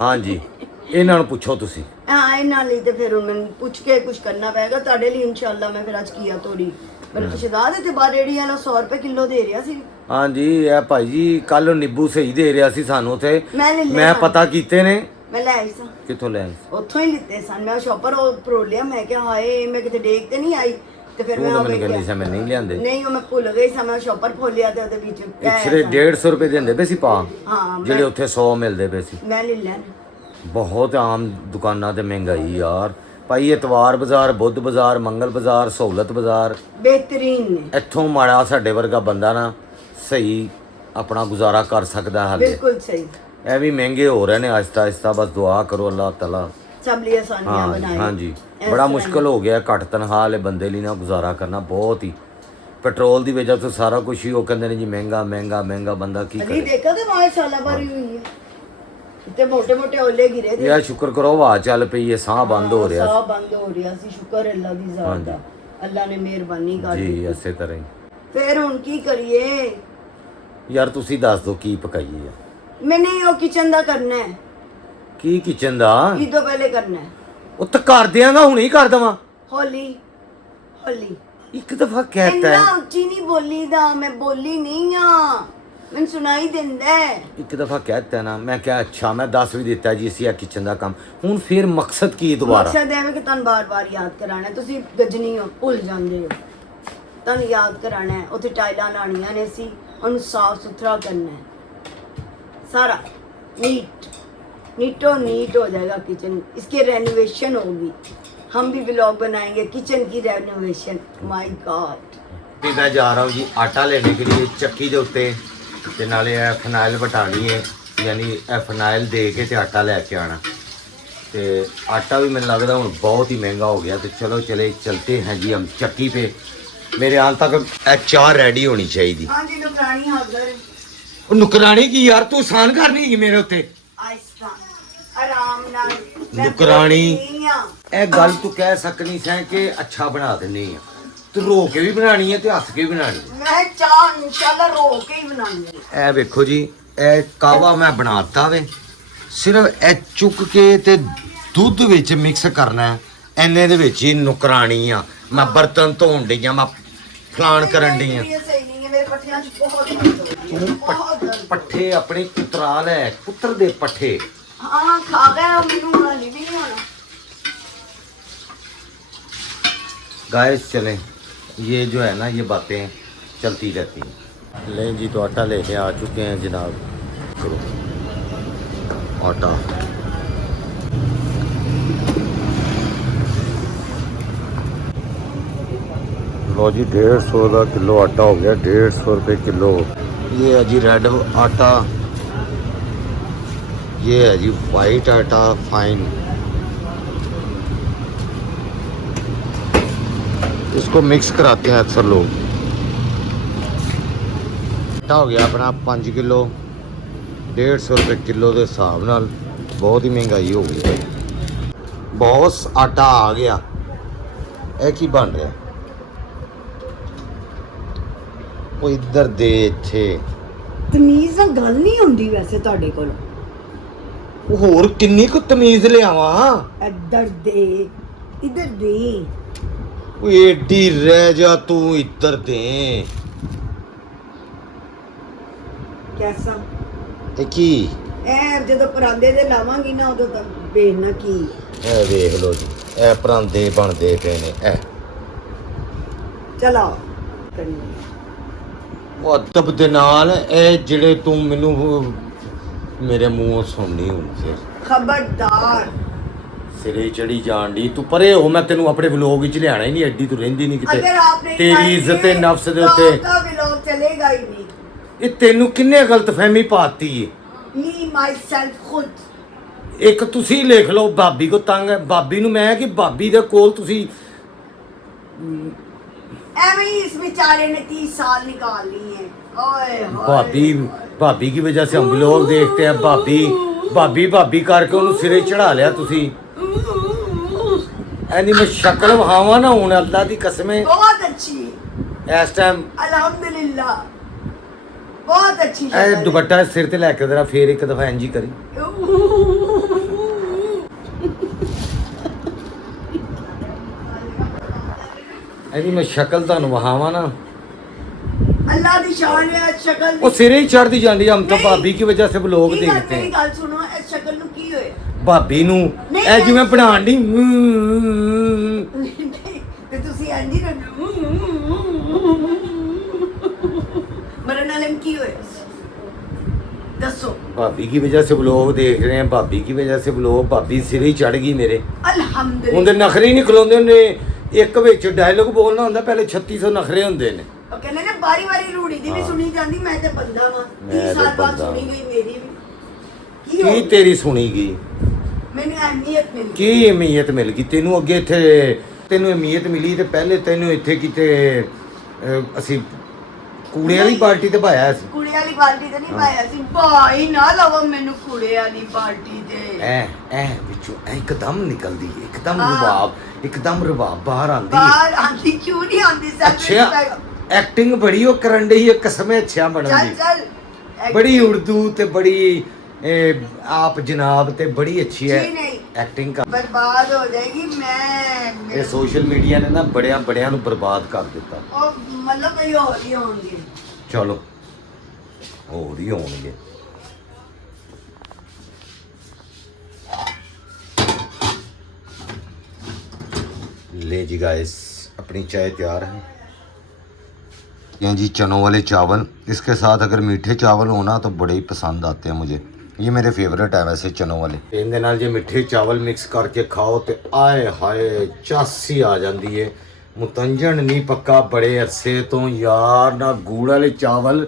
ਹਾਂਜੀ, ਇਹਨਾਂ ਨੂੰ ਪੁੱਛੋ ਤੁਸੀਂ। ਹਾਂ ਇਹਨਾਂ ਲਈ ਤੇ ਫਿਰ ਮੈਨੂੰ ਪੁੱਛ ਕੇ ਕੁਝ ਕਰਨਾ ਪਏਗਾ ਤੁਹਾਡੇ ਲਈ ਇਨਸ਼ਾਅੱਲਾ। ਮੈਂ ਫਿਰ ਅੱਜ ਕੀਆ ਤੋਰੀ ਮੇਰੇ ਸ਼ਹਿਜ਼ਾਦ ਦੇ ਤੇ ਬਾਹਰ ਰੇੜੀ ਵਾਲਾ 100 ਰੁਪਏ ਕਿਲੋ ਦੇ ਰਿਹਾ ਸੀ। ਹਾਂਜੀ ਇਹ ਭਾਈ ਜੀ ਕੱਲ ਨਿੰਬੂ ਸਹੀ ਦੇ ਰਿਹਾ ਸੀ ਸਾਨੂੰ ਉੱਥੇ, ਮੈਂ ਲੈ ਲਿਆ ਮੈਂ ਸਨ। ਪਤਾ ਕੀਤੇ ਨੇ। ਮੈਂ ਲੈ ਆਈ ਸਾਂ, ਕਿੱਥੋਂ ਲੈ ਆਏ? ਉੱਥੋਂ ਹੀ ਲਿੱਤੇ ਸਨ। ਮੈਂ ਸ਼ੌਪਰ ਉਹ ਪਰੋਲਿਆ, ਮੈਂ ਕਿਹਾ ਹਾਏ ਮੈਂ ਕਿਤੇ ਡੇਕ ਤੇ ਨਹੀਂ ਆਈ ਤੇ ਫਿਰ ਤੂੰ ਮੈਂ ਤਾਂ ਉਹ ਮੈਨੂੰ ਕਹਿੰਦੀ ਵੇਖਿਆ ਸੀ ਮੈਂ ਨਹੀਂ ਲਿਆਂਦੇ। ਨਹੀਂ ਉਹ ਮੈਂ ਭੁੱਲ ਗਈ ਸਾਂ। ਮੈਂ ਸ਼ੌਪਰ ਖੋਲਿਆ ਤੇ ਉਹਦੇ ਵਿੱਚ ਇਕਸਰੇ 150 ਰੁਪਏ ਦਿੰਦੇ ਪਏ ਸੀ ਪਾ, ਹਾਂ ਜਿਹੜੇ ਉੱਥੇ 100 ਮਿਲਦੇ ਪਏ ਸੀ। ਮੈਂ ਲੈ ਲੈਣ। ਬਹੁਤ ਆਮ ਦੁਕਾਨਾਂ ਤੇ ਮਹਿੰਗਾਈ ਯਾਰ ਭਾਈ। ਐਤਵਾਰ ਬਾਜ਼ਾਰ, ਬੁੱਧ ਬਾਜ਼ਾਰ, ਮੰਗਲ ਬਾਜ਼ਾਰ, ਸਹੂਲਤ ਬਾਜ਼ਾਰ ਬਿਹਤਰੀਨ ਨੇ। ਇੱਥੋਂ ਮਾੜਾ ਸਾਡੇ ਵਰਗਾ ਬੰਦਾ ਨਾ ਸਹੀ ਆਪਣਾ ਗੁਜ਼ਾਰਾ ਕਰ ਸਕਦਾ ਹਾਲੇ। ਬਿਲਕੁਲ ਸਹੀ। ਇਹ ਵੀ ਮਹਿੰਗੇ ਹੋ ਰਹੇ ਨੇ ਆਹਿਸਤਾ ਆਹਿਸਤਾ, ਬਸ ਦੁਆ ਕਰੋ ਅੱਲਾਹ ਤਾਲਾ। ਸਭ ਲਈ ਆਸਾਨੀਆਂ ਬਣਾਏ। ਹਾਂਜੀ ਬੜਾ ਮੁਸ਼ਕਲ ਹੋ ਗਿਆ ਘੱਟ ਤਨਖਾਹ ਵਾਲੇ ਬੰਦੇ ਲਈ ਨਾ ਗੁਜ਼ਾਰਾ ਕਰਨਾ, ਬਹੁਤ ਹੀ। ਪੈਟਰੋਲ ਦੀ ਵਜ੍ਹਾ ਤੋਂ ਸਾਰਾ ਕੁਝ ਹੀ ਉਹ ਕਹਿੰਦੇ ਨੇ ਜੀ ਮਹਿੰਗਾ ਮਹਿੰਗਾ ਮਹਿੰਗਾ, ਬੰਦਾ ਕੀ ਅਲੀ ਕਰੇ। ਦੇਖਾ ਤੇ ਮਾਸ਼ਾਅੱਲਾ ਭਰੀ ਹੋਈ ਹੈ ਤੇ ਮੋਟੇ ਮੋਟੇ ਓਲੇ ਗਿਰੇ ਤੇ ਯਾਰ ਸ਼ੁਕਰ ਕਰੋ ਹਵਾ ਚੱਲ ਪਈ ਹੈ, ਸਾਹ ਬੰਦ ਹੋ ਰਿਹਾ ਸਾਹ ਬੰਦ ਹੋ ਰਿਹਾ ਸੀ। ਸ਼ੁਕਰ ਅੱਲਾ ਦੀ ਜ਼ਾਤ ਦਾ, ਅੱਲਾ ਨੇ ਮਿਹਰਬਾਨੀ ਕਰ ਜੀ। ਦਿੱਤੀ। ਇਸੇ ਤਰ੍ਹਾਂ ਹੀ ਫਿਰ ਹੁਣ ਕੀ ਕਰੀਏ? ਯਾਰ ਤੁਸੀਂ ਦੱਸ ਦਿਓ ਕੀ ਪਕਾਈਏ ਯਾਰ। ਮੈਨੇ ਉਹ ਕਿਚਨ ਦਾ ਕਰਨਾ ਹੈ। ਕੀ ਕਿਚਨ ਦਾ? ਕੀ ਤੋਂ ਪਹਿਲੇ ਕਰਨਾ ਹੈ? ਉਹ ਤਾਂ ਕਰ ਦਿਆਂਗਾ, ਹੁਣੇ ਹੀ ਕਰ ਦਵਾਂ। ਹੋਲੀ ਹੋਲੀ ਇੱਕ ਦਫਾ ਕਹਿਤਾ ਇੰਨਾ ਹੈ, ਉੱਚੀ ਨਹੀਂ ਬੋਲੀ ਦਾ, ਮੈਂ ਬੋਲੀ ਨਹੀਂ ਆ, ਮੈਨੂੰ ਸੁਣਾਈ ਦਿੰਦਾ ਹੈ। ਇੱਕ ਦਫਾ ਕਹਿਤਾ ਨਾ, ਮੈਂ ਕਿਹਾ ਅੱਛਾ ਮੈਂ ਦੱਸ ਵੀ ਦਿੱਤਾ ਜੀ ਅਸੀਂ ਆ ਕਿਚਨ ਦਾ ਕੰਮ। ਹੁਣ ਫਿਰ ਮਕਸਦ ਕੀ ਦੁਬਾਰਾ? ਮਕਸਦ ਹੈ ਕਿ ਤੁਹਾਨੂੰ ਬਾਰ-ਬਾਰ ਯਾਦ ਕਰਾਣਾ ਹੈ। ਤੁਸੀਂ ਗਜਨੀ ਹੋ, ਭੁੱਲ ਜਾਂਦੇ ਹੋ। ਤੁਹਾਨੂੰ ਯਾਦ ਕਰਾਣਾ ਹੈ। ਉੱਥੇ ਟਾਈਲਾਂ ਲਾਣੀਆਂ ਨੇ ਸੀ, ਉਹਨੂੰ ਸਾਫ ਸੁਥਰਾ करना है सारा, नीटो नीट हो जाएगा किचन। इसकी रेनोवेशन होगी, हम भी ब्लॉग बनाएंगे किचन की रेनोवेशन। My God. भी मैं जा रहा हूँ जी आटा लेने के लिए ਚੱਕੀ ਦੇ ਉੱਤੇ, ਤੇ ਨਾਲੇ ਇਹ ਫਨਾਇਲ ਵਟਾਣੀ ਹੈ, ਯਾਨੀ ਇਹ ਫਨਾਇਲ ਦੇ ਕੇ ਤੇ ਆਟਾ ਲੈ ਕੇ ਆਣਾ। ਤੇ ਆਟਾ ਵੀ ਮੈਨੂੰ लगता ਹੁਣ बहुत ही महंगा हो गया। तो चलो चले चलते हैं जी हम चक्की पे। मेरे हाल तक चाय रेडी होनी चाहिए। हाँ जी नुकरानी हाजिर है। ਉਹ ਨੁਕਰਾਣੀ ਕੀ ਯਾਰ, ਤੂੰ ਆਸਾਨ ਕਰਨੀ ਹੈਗੀ ਮੇਰੇ ਉੱਤੇ। आहिस्ता आराम नाल। ਨੁਕਰਾਣੀ नहीं आ। ਇਹ ਗੱਲ ਤੂੰ ਕਹਿ ਸਕਣੀ ਸੈਂ ਕਿ ਅੱਛਾ ਬਣਾ ਦਿੰਨੀ ਆ। ਤੂੰ ਰੋ ਕੇ ਵੀ ਬਣਾਣੀ ਹੈ ਤੇ ਹੱਸ ਕੇ ਵੀ ਬਣਾਣੀ ਹੈ। मैं चाह इंशाल्लाह रो के ही बनाऊंगी। ਇਹ ਵੇਖੋ ਜੀ, ਇਹ ਕਾਵਾ ਮੈਂ ਬਣਾਤਾ ਵੇ। ਸਿਰਫ ਇਹ ਚੁੱਕ ਕੇ ਤੇ ਦੁੱਧ ਵਿੱਚ ਮਿਕਸ ਕਰਨਾ ਹੈ। ਐਨੇ ਦੇ ਵਿੱਚ ਹੀ ਨੁਕਰਾਣੀ ਆ। ਮੈਂ ਬਰਤਨ ਧੋਣ ਡਈ ਆ, ਮੈਂ ਫਲਾਣ ਕਰਨ ਡਈ ਆ। ये सही नहीं है, मेरे पट्टियां च बहुत दर्द हो रही है, बहुत दर्द। ਪੱਠੇ ਆਪਣੇ ਕੁਤਰਾ ਲੈ, ਪੁੱਤਰ ਦੇ ਪੱਠੇ। हाँ खा गया, मैनू हाली भी नहीं होना। गाइस चलें, ये जो है ना ये बातें चलती रहती हैं। लें जी तो आटा लेके आ चुके हैं जनाब। करो आटा, लो जी 150 का किलो आटा हो गया, 150 रुपये किलो। ये है जी रेड आटा, ये है जी वाइट आटा फाइन। इसको मिक्स कराते हैं अक्सर लोग। आटा हो गया अपना 5 किलो 150 रुपये किलो के हिसाब नाल। बहुत ही महंगाई हो गई भाई। बॉस आटा आ गया। ਇਹ ਕੀ ਬਣ ਰਿਹਾ? ਉਹ ਇੱਧਰ ਦੇ ਇੱਥੇ ਤਮੀਜ਼ ਨਾਲ ਗੱਲ ਨਹੀਂ ਹੁੰਦੀ ਵੈਸੇ ਤੁਹਾਡੇ ਕੋਲ। ਉਹ ਹੋਰ ਕਿੰਨੀ ਕੁ ਤਮੀਜ਼ ਲਿਆਵਾਂ? ਇੱਧਰ ਦੇ ਇੱਧਰ ਦੇ। ਉਹ ਏਡੀ ਰਹਿ ਜਾ ਤੂੰ ਇੱਧਰ ਦੇ। ਕੈਸਾ ਇਹ ਕੀ? ਇਹ ਜਦੋਂ ਪਰਾਂਦੇ ਦੇ ਲਾਵਾਂਗੀ ਨਾ ਉਦੋਂ ਤੱਕ ਵੇਖਣਾ ਕੀ। ਇਹ ਵੇਖ ਲਓ ਜੀ, ਇਹ ਪਰਾਂਦੇ ਬਣਦੇ ਪਏ ਨੇ। ਇਹ ਚਲੋ ਕਰੀ। ਉਹ ਅਦਬ ਦੇ ਨਾਲ ਇਹ ਜਿਹੜੇ ਤੂੰ ਮੈਨੂੰ ਮੇਰੇ ਮੂੰਹੋਂ ਸੁਣਨੀ ਹੁਣ ਫਿਰ ਖਬਰਦਾਰ। ਸਿਰੇ ਚੜੀ ਜਾਣ ਦੀ ਤੂੰ ਪਰੇ ਹੋ। ਮੈਂ ਤੈਨੂੰ ਆਪਣੇ ਵਲੋਗ ਵਿੱਚ ਲਿਆਣਾ ਹੀ ਨਹੀਂ, ਐਡੀ ਤੂੰ ਰਹਿੰਦੀ ਨਹੀਂ ਅਗਰ ਕਿਤੇ। ਆਪਨੇ ਤੇਰੀ ਇੱਜ਼ਤ ਤੇ ਨਫਸ ਦੇ ਉੱਤੇ ਆਪਕਾ ਵਲੌਗ ਚਲੇਗਾ ਹੀ ਨਹੀਂ। ਇਹ ਤੈਨੂੰ ਕਿੰਨੇ ਗਲਤਫਹਿਮੀ ਪਾਤੀ ਏ? मी माइसेल्फ खुद। ਇੱਕ ਤੁਸੀਂ ਲਿਖ ਲਓ ਭਾਬੀ ਕੋ ਤੰਗ ਹੈ। ਭਾਬੀ ਨੂੰ ਮੈਂ ਕਿ ਭਾਬੀ ਦੇ ਕੋਲ ਤੁਸੀਂ ਐਵੇਂ ਹੀ ਇਸ बेचारे ने 30 साल निकाल लिए हैं। ओए होए। भाभी की वजह से हम लोग देखते हैं भाभी भाभी भाभी करके उन्हें सिरे चढ़ा लिया तुसी। एनी मैं शक्ल वहावा ना हूं अल्लाह दी कसम है बहुत अच्छी इस टाइम अल्हम्दुलिल्लाह बहुत अच्छी ए दुपट्टा सिर ते लेके जरा फिर एक दफा इंजी करी। एनी मैं शक्ल तानू वहावा ना अल्लाह दी शान है शक्ल वो सिरे ही चढ़ती जाती। हम तो नहीं। भाभी की वजह से लोग देखते मेरी हैं गल सुनो इस शक्ल नु की होया भाभी नू नहीं, ए जिवें बनाण दी ਤੇ ਤੁਸੀਂ ਇੰਜ ਹੀ मरने वाले में की होया दसो। भाभी की वजह से लोग देख रहे हैं। भाभी की वजह से लोग भाभी सिरे ही चढ़ गई मेरे। अल्हम्दुलिल्लाह ਉਹਦੇ ਨਖਰੇ ਹੀ ਨਹੀਂ ਖਲੋਂਦੇ। ਉਹਨੇ ਇੱਕ ਵਿੱਚ ਡਾਇਲੋਗ ਬੋਲਣਾ ਹੁੰਦਾ ਪਹਿਲੇ 3600 ਨਖਰੇ ਹੁੰਦੇ ਨੇ। ਉਹ ਕਹਿੰਦੇ ਨੇ ਬਾਰੀ ਬਾਰੀ ਰੂੜੀ ਦੀ ਵੀ ਹਾਂ। ਸੁਣੀ ਜਾਂਦੀ। ਮੈਂ ਤੇ ਬੰਦਾ ਵਾਂ 30 ਮੈਂ ਤੇ ਸਾਲ ਬਾਅਦ ਬੰਦਾ। ਸੁਣੀ ਗਈ ਮੇਰੀ ਵੀ। ਕੀ ਕੀ ਹੋ ਤੇਰੀ ਸੁਣੀ ਗਈ? ਮੈਨੂੰ ਅਹਿਮੀਅਤ ਮਿਲ ਕੀ ਅਹਿਮੀਅਤ ਮਿਲ ਗਈ ਤੈਨੂੰ? ਅੱਗੇ ਇੱਥੇ ਤੈਨੂੰ ਅਹਿਮੀਅਤ ਮਿਲੀ ਤੇ ਪਹਿਲੇ ਤੈਨੂੰ ਇੱਥੇ ਕਿਤੇ ਅਸੀਂ ਕੂੜੇ ਵਾਲੀ ਪਾਰਟੀ ਤੇ ਪਾਇਆ ਸੀ। ਕੁੜੀ ਵਾਲੀ ਬਾਲਟੀ ਤੇ ਨਹੀਂ ਪਾਇਆ ਸੀ। ਭਾਈ ਨਾ ਲਵੋ ਮੈਨੂੰ ਕੁੜੇ ਵਾਲੀ ਬਾਲਟੀ ਤੇ। ਐ ਵਿੱਚੋਂ ਇੱਕਦਮ ਨਿਕਲਦੀ ਹੈ, ਇੱਕਦਮ ਹਾਂ। ਰਬਾਬ ਬਾਹਰ ਆਂਦੀ ਹੈ। ਬਾਹਰ ਆਂਦੀ ਕਿਉਂ ਨਹੀਂ ਆਂਦੀ ਸਰ? ਅੱਛਾ ਐਕਟਿੰਗ ਬੜੀ ਉਹ ਕਰਨ ਡਈ ਹੈ ਕਸਮੇ ਅੱਛਾ ਬਣਨ ਚੱਲ ਦੀ। ਚੱਲ ਬੜੀ ਉਰਦੂ ਤੇ ਬੜੀ ਆਪ ਜਨਾਬ ਤੇ ਬੜੀ ਅੱਛੀ ਹੈ ਜੀ ਨਹੀਂ ਐਕਟਿੰਗ ਕਰ। ਬਰਬਾਦ ਹੋ ਜਾਏਗੀ। ਮੈਂ ਇਹ ਸੋਸ਼ਲ ਮੀਡੀਆ ਨੇ ਨਾ ਬੜਿਆਂ ਨੂੰ ਬਰਬਾਦ ਕਰ ਦਿੱਤਾ। ਉਹ ਮਤਲਬ ਕਈ ਹੋਰ ਹੀ ਹੋਣਗੇ। ਚਲੋ ਹੋਰ ਹੀ ਹੋਣਗੇ। ले जी गाइस अपनी चाय तैयार है। ये जी चनों वाले चावल। इसके साथ अगर मीठे चावल हो ना तो बड़े ही पसंद आते हैं मुझे। ये मेरे फेवरेट है वैसे चनों वाले। इनके नाल जे मिठे चावल मिक्स करके खाओ तो आए हाय चासी आ जाती है। मुतंजन नहीं पक्का बड़े अरसे तो यार ना गुड़ वाले चावल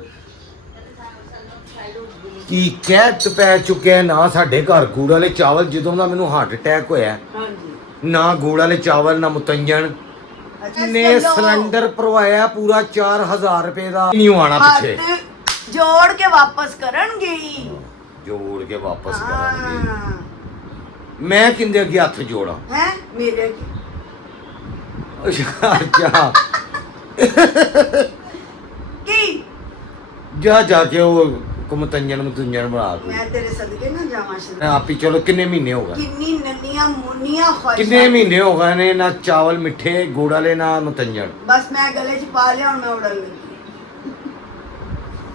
की कहत पै चुके हैं ना साढ़े घर गुड़ वाले चावल। ਜਦੋਂ ਦਾ ਮੈਨੂੰ ਹਾਰਟ ਅਟੈਕ ਹੋਇਆ ਹਾਂਜੀ ਨਾ ਗੁੜ ਵਾਲੇ ਚਾਵਲ ਨਾ ਮੁਤੰਜਨ ਨੇ ਸਿਲੰਡਰ ਭਰਵਾਇਆ ਪੂਰਾ 4000 ਰੁਪਏ ਦਾ। ਨਹੀਂ ਆਣਾ ਪਿੱਛੇ ਹੱਥ ਜੋੜ ਕੇ ਵਾਪਸ ਕਰਨਗੇ। ਜੋੜ ਕੇ ਵਾਪਸ ਕਰਾਂਗੇ। ਹਾਂ ਮੈਂ ਕਿੰਦੇ ਅੱਗੇ ਹੱਥ ਜੋੜਾਂ? ਹੈ ਮੇਰੇ ਕੀ ਅੱਛਾ ਕੀ ਜਾ ਕੇ ਉਹ ਮੁਤੰਜਨ ਬਣਾ ਕੇ ਮੈਂ ਤੇਰੇ ਸਦਕੇ ਨਾ ਜਾਵਾਂ ਸ਼ਰ। ਆਪ ਹੀ ਚਲੋ। ਕਿੰਨੇ ਮਹੀਨੇ ਹੋ ਗਏ? ਕਿੰਨੀ ਨੰਨੀਆਂ ਮੁੰਨੀਆਂ ਖੁਸ਼ ਕਿੰਨੇ ਮਹੀਨੇ ਹੋ ਗਏ ਨੇ ਨਾ ਚਾਵਲ ਮਿੱਠੇ ਗੁੜ ਵਾਲੇ ਨਾ ਮੁਤੰਜਨ। बस मैं गले च पा लिया और मैं उड़न लगी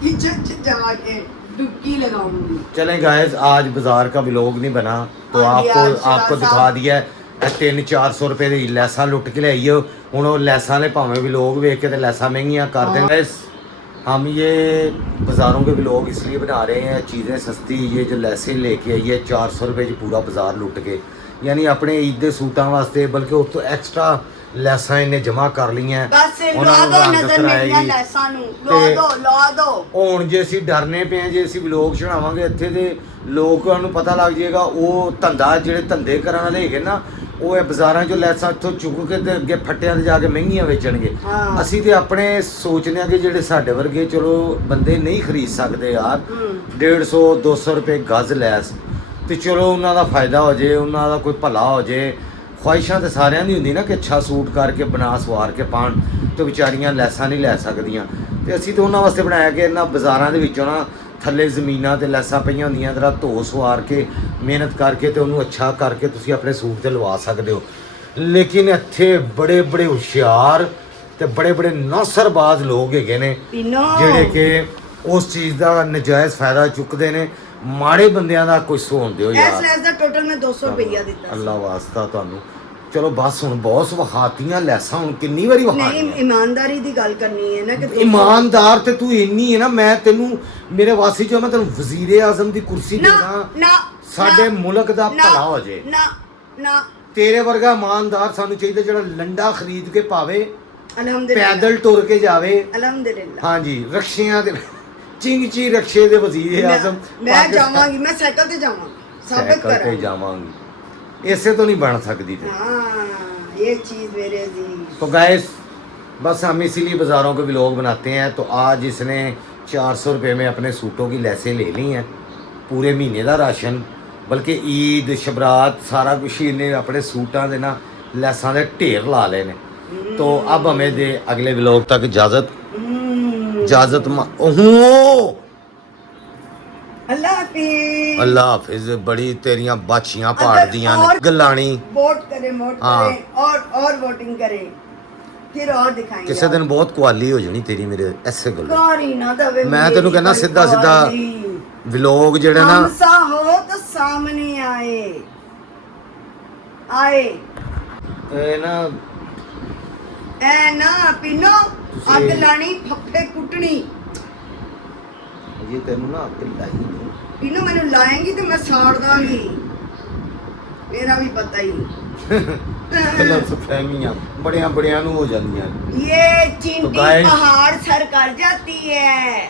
किचन च जाके डुबकी लगाऊंगी। चलें गाइस आज बाजार का व्लॉग नहीं बना तो हाँ जी, आज आपको साहब। दिखा दिया है। 300-400 रुपए ਦੀ ਲੈਸਾਂ ਲੁੱਟ ਕੇ ਲਿਆਈਓ। ਹੁਣ ਉਹ ਲੈਸਾਂ ਵਾਲੇ ਭਾਵੇਂ व्लॉग ਵੇਖ ਕੇ ਤੇ ਲੈਸਾਂ ਮਹਿੰਗੀਆਂ कर दें। गाइस हम ये बाज़ारों के व्लॉग इसलिए बना रहे हैं चीज़ें सस्ती। ये जो लैसें लेके आई है 400 रुपए च पूरा बाजार लुट के यानी अपने ईद के सूटां वास्ते बल्कि उस तो एक्स्ट्रा ਲੈਸਾਂ ਇਹਨੇ ਜਮਾ ਕਰ ਲਈਆਂ। बस ਉਹਨਾਂ ला ਨੂੰ दो ਰੰਗ नजर ਕਰਾਏ मेरियां ਜੀ। लैसां नु ला दो ਹੁਣ ਜੇ ਅਸੀਂ ਡਰਨੇ ਪਏ ਹਾਂ, ਜੇ ਅਸੀਂ ਵਲੋਗ ਚੜਾਵਾਂਗੇ ਇੱਥੇ ਤੇ ਲੋਕਾਂ ਨੂੰ ਪਤਾ ਲੱਗ ਜਾਏਗਾ। ਉਹ ਧੰਦਾ ਜਿਹੜੇ ਧੰਦੇ ਕਰਨ ਵਾਲੇ ਹੈਗੇ ਨਾ ਉਹ ਇਹ ਬਾਜ਼ਾਰਾਂ 'ਚੋਂ ਲੈਸਾਂ ਇੱਥੋਂ ਚੁੱਕ ਕੇ ਤੇ ਅੱਗੇ ਫੱਟਿਆਂ 'ਤੇ ਜਾ ਕੇ ਮਹਿੰਗੀਆਂ ਵੇਚਣਗੇ। ਹਾਂ। ਅਸੀਂ ਤੇ ਆਪਣੇ ਸੋਚਦੇ ਹਾਂ ਕਿ ਜਿਹੜੇ ਸਾਡੇ ਵਰਗੇ ਚਲੋ ਬੰਦੇ ਨਹੀਂ ਖਰੀਦ ਸਕਦੇ ਯਾਰ 150 200 ਰੁਪਏ ਗਜ਼ ਲੈਸ, ਤੇ ਚਲੋ ਉਹਨਾਂ ਦਾ ਫਾਇਦਾ ਹੋ ਜੇ, ਉਹਨਾਂ ਦਾ ਕੋਈ ਭਲਾ ਹੋ ਜੇ। ਖਵਾਇਸ਼ਾਂ ਤੇ ਸਾਰਿਆਂ ਦੀ ਹੁੰਦੀ ਨਾ ਕਿ ਅੱਛਾ ਸੂਟ ਕਰਕੇ ਬਣਾ ਸਵਾਰ ਕੇ ਪਾਣ, ਤੇ ਵਿਚਾਰੀਆਂ ਲੈਸਾਂ ਨਹੀਂ ਲੈ ਸਕਦੀਆਂ। ਤੇ ਅਸੀਂ ਤਾਂ ਉਹਨਾਂ ਵਾਸਤੇ ਬਣਾਇਆ ਕਿ ਇਹਨਾਂ ਬਾਜ਼ਾਰਾਂ ਦੇ ਵਿੱਚੋਂ ਨਾ ਥੱਲੇ ਜ਼ਮੀਨਾਂ ਤੇ ਲੈਸਾਂ ਪਈਆਂ ਹੁੰਦੀਆਂ, ਜਰਾ ਧੋ ਸਵਾਰ ਕੇ ਮਿਹਨਤ ਕਰਕੇ ਤੇ ਉਹਨੂੰ ਅੱਛਾ ਕਰਕੇ ਤੁਸੀਂ ਆਪਣੇ ਸੂਟ ਤੇ ਲਵਾ ਸਕਦੇ ਹੋ। ਲੇਕਿਨ ਇੱਥੇ ਬੜੇ ਬੜੇ ਹੁਸ਼ਿਆਰ ਤੇ ਬੜੇ ਬੜੇ ਨੌਸਰਬਾਜ਼ ਲੋਕ ਹੈਗੇ ਨੇ ਪੀਨੋ ਜਿਹੜੇ ਕਿ ਉਸ ਚੀਜ਼ ਦਾ ਨਜਾਇਜ਼ ਫਾਇਦਾ ਚੁੱਕਦੇ ਨੇ। ਮਾੜੇ ਬੰਦਿਆਂ ਦਾ ਕੋਈ ਸੋਣ ਦਿਓ ਇਸ ਯਾਰ। ਲੈਸ ਦਾ ਟੋਟਲ ਮੈਂ 200 ਰੁਪਈਆ ਦਿੱਤਾ ਸੀ। ਅੱਲਾ ਵਾਸਤਾ ਤੁਹਾਨੂੰ। ਚਲੋ ਬਸ ਹੁਣ ਬਹੁਤ ਵਹਾਤੀਆਂ ਲੈਸਾਂ, ਹੁਣ ਕਿੰਨੀ ਵਾਰੀ ਨਹੀਂ, ਵਹਾਤੀਆਂ। ਇਮਾਨਦਾਰੀ ਦੀ ਗੱਲ ਕਰਨੀ ਹੈ ਨਾ ਕਿ 200 ਇਮਾਨਦਾਰ ਤੇ ਤੂੰ ਇੰਨੀ ਹੈ ਨਾ, ਮੈਂ ਤੈਨੂੰ ਮੇਰੇ ਵਾਸੀ ਜੋ ਮੈਂ ਤੈਨੂੰ ਵਜ਼ੀਰ ਆਜ਼ਮ ਦੀ ਕੁਰਸੀ ਨਾ ਦੇਣਾ, ਨਾ ਸਾਡੇ ਮੁਲਕ ਦਾ ਨਾ, ਭਲਾ ਹੋ ਜੇ। ਨਾ ਨਾ ਤੇਰੇ ਵਰਗਾ ਇਮਾਨਦਾਰ ਸਾਨੂੰ ਚਾਹੀਦਾ ਜਿਹੜਾ ਲੰਡਾ ਖਰੀਦ ਕੇ ਪਾਵੇ, ਅਲਹਮਦੁਲਿਲਾ ਪੈਦਲ ਟੁਰ ਕੇ ਜਾਵੇ। ਅਲਹਮਦੁਲਿਲਾ ਹਾਂਜੀ, ਰਕਸ਼ਿਆਂ ਦੇ ਚਿੰਗਚੀ ਰਕਸ਼ੇ ਦੇ ਵਜ਼ੀਰ ਆਜ਼ਮ ਮੈਂ ਜਾਵਾਂਗੀ, ਮੈਂ ਸਾਈਕਲ ਤੇ ਜਾਵਾਂਗੀ, ਸਾਬਿਤ ਸਾਈਕਲ ਤੇ ਕਰਾਂਗੀ। ਜਾਵਾਂਗੀ। ਇਸੇ ਤੋਂ नहीं बन सकती थी। हाँ ये चीज मेरे जी। तो गाइस बस हम इसीलिए बाज़ारों के व्लॉग बनाते हैं। तो आज इसने 400 रुपये में अपने सूटों की लेसें ले ली हैं, पूरे महीने का राशन, बल्कि ईद शबरात सारा कुछ ही इन्हें अपने सूटां दे ना लेसां दे ढेर ला ले ने। तो अब हमें दे अगले व्लॉग तक इजाज़त अल्लाह हाफिज। अल्लाह हाफिज। बड़ी तेरियां बाछियां पाड़ दियां ने गलानी। वोट करें, वोट हाँ। करें और वोटिंग करें, फिर और दिखाएंगे। ਕਿਸੇ ਦਿਨ ਬਹੁਤ ਕੁਆਲੀ ਹੋ ਜਾਣੀ ਤੇਰੀ ਮੇਰੇ ਐਸੇ ਗੱਲ। कारी ना दवे मैं तेनू कहना सीधा सीधा व्लॉग जेड़े ना हमसा हो तो सामने आए आए ਇਹ ਨਾ ऐ ना पीनो ਤੁਸੀਂ- अग लानी फफे कुटनी। ਇਹ ਤੈਨੂੰ ਨਾ ਅਕਲ ਲਾਈ ਨਹੀਂ। पीनो मैंने लाएंगी तो मैं साड़ दांगी, मेरा भी पता ही। ਗਲਤ ਫਹਿਮੀਆਂ ਬੜਿਆਂ ਬੜਿਆਂ ਨੂੰ ਹੋ ਜਾਂਦੀਆਂ ਨੇ। ये तो चींटी guys- पहाड़ सर कर जाती है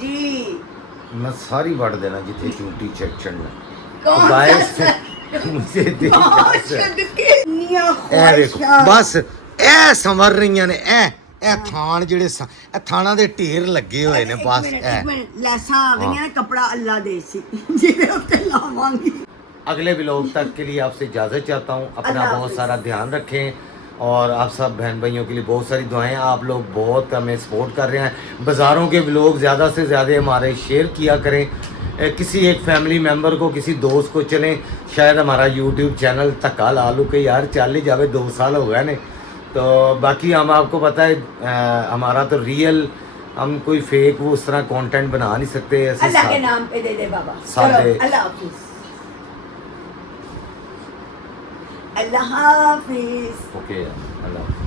जी। ਮੈਂ ਸਾਰੀ ਵੜ ਦੇਣਾ ਜਿੱਥੇ ਚੂੰਟੀ ਚੜਨਾ। कौन गाइस सा ਮੁਝੇ ਦੇ औषध कितनियां ਇਹ ਵੇਖੋ ख्वाहिशां। ਬਸ ਇਹ ਸੰਵਰ ਰਹੀਆਂ ਨੇ। ਇਹ ਥਾਣ ਜਿਹੜੇ ਇਹ ਥਾਣਾ ਦੇ ਢੇਰ ਲੱਗੇ ਹੋਏ ਨੇ ਬਸ। एक ਇਹ मिनट लैसा आ गई ना, कपड़ा अल्लाह दे सी जिदे उत्ते लावांगी। अगले व्लॉग तक के लिए आपसे इजाज़त चाहता हूँ। अपना अल्लाह बहुत हाफिज़। सारा ध्यान रखें और आप सब बहन भाइयों के लिए बहुत सारी दुआएं। आप लोग बहुत हमें सपोर्ट कर रहे हैं। बाज़ारों के व्लॉग ज़्यादा से ज़्यादा हमारे शेयर किया करें। किसी एक फैमिली मेम्बर को, किसी दोस्त को चलें, शायद हमारा यूट्यूब चैनल धक्का ला लूँ कि यार चल ही जावे, 2 साल हो गए ने। तो बाकी हम आपको पता है हमारा तो रियल, हम कोई फेक वो उस तरह कंटेंट बना नहीं सकते। ऐसे अल्लाह के नाम पे दे दे बाबा। सादे- चलो अल्लाह हाफिज। अल्लाह हाफिज। ओके अल्लाह।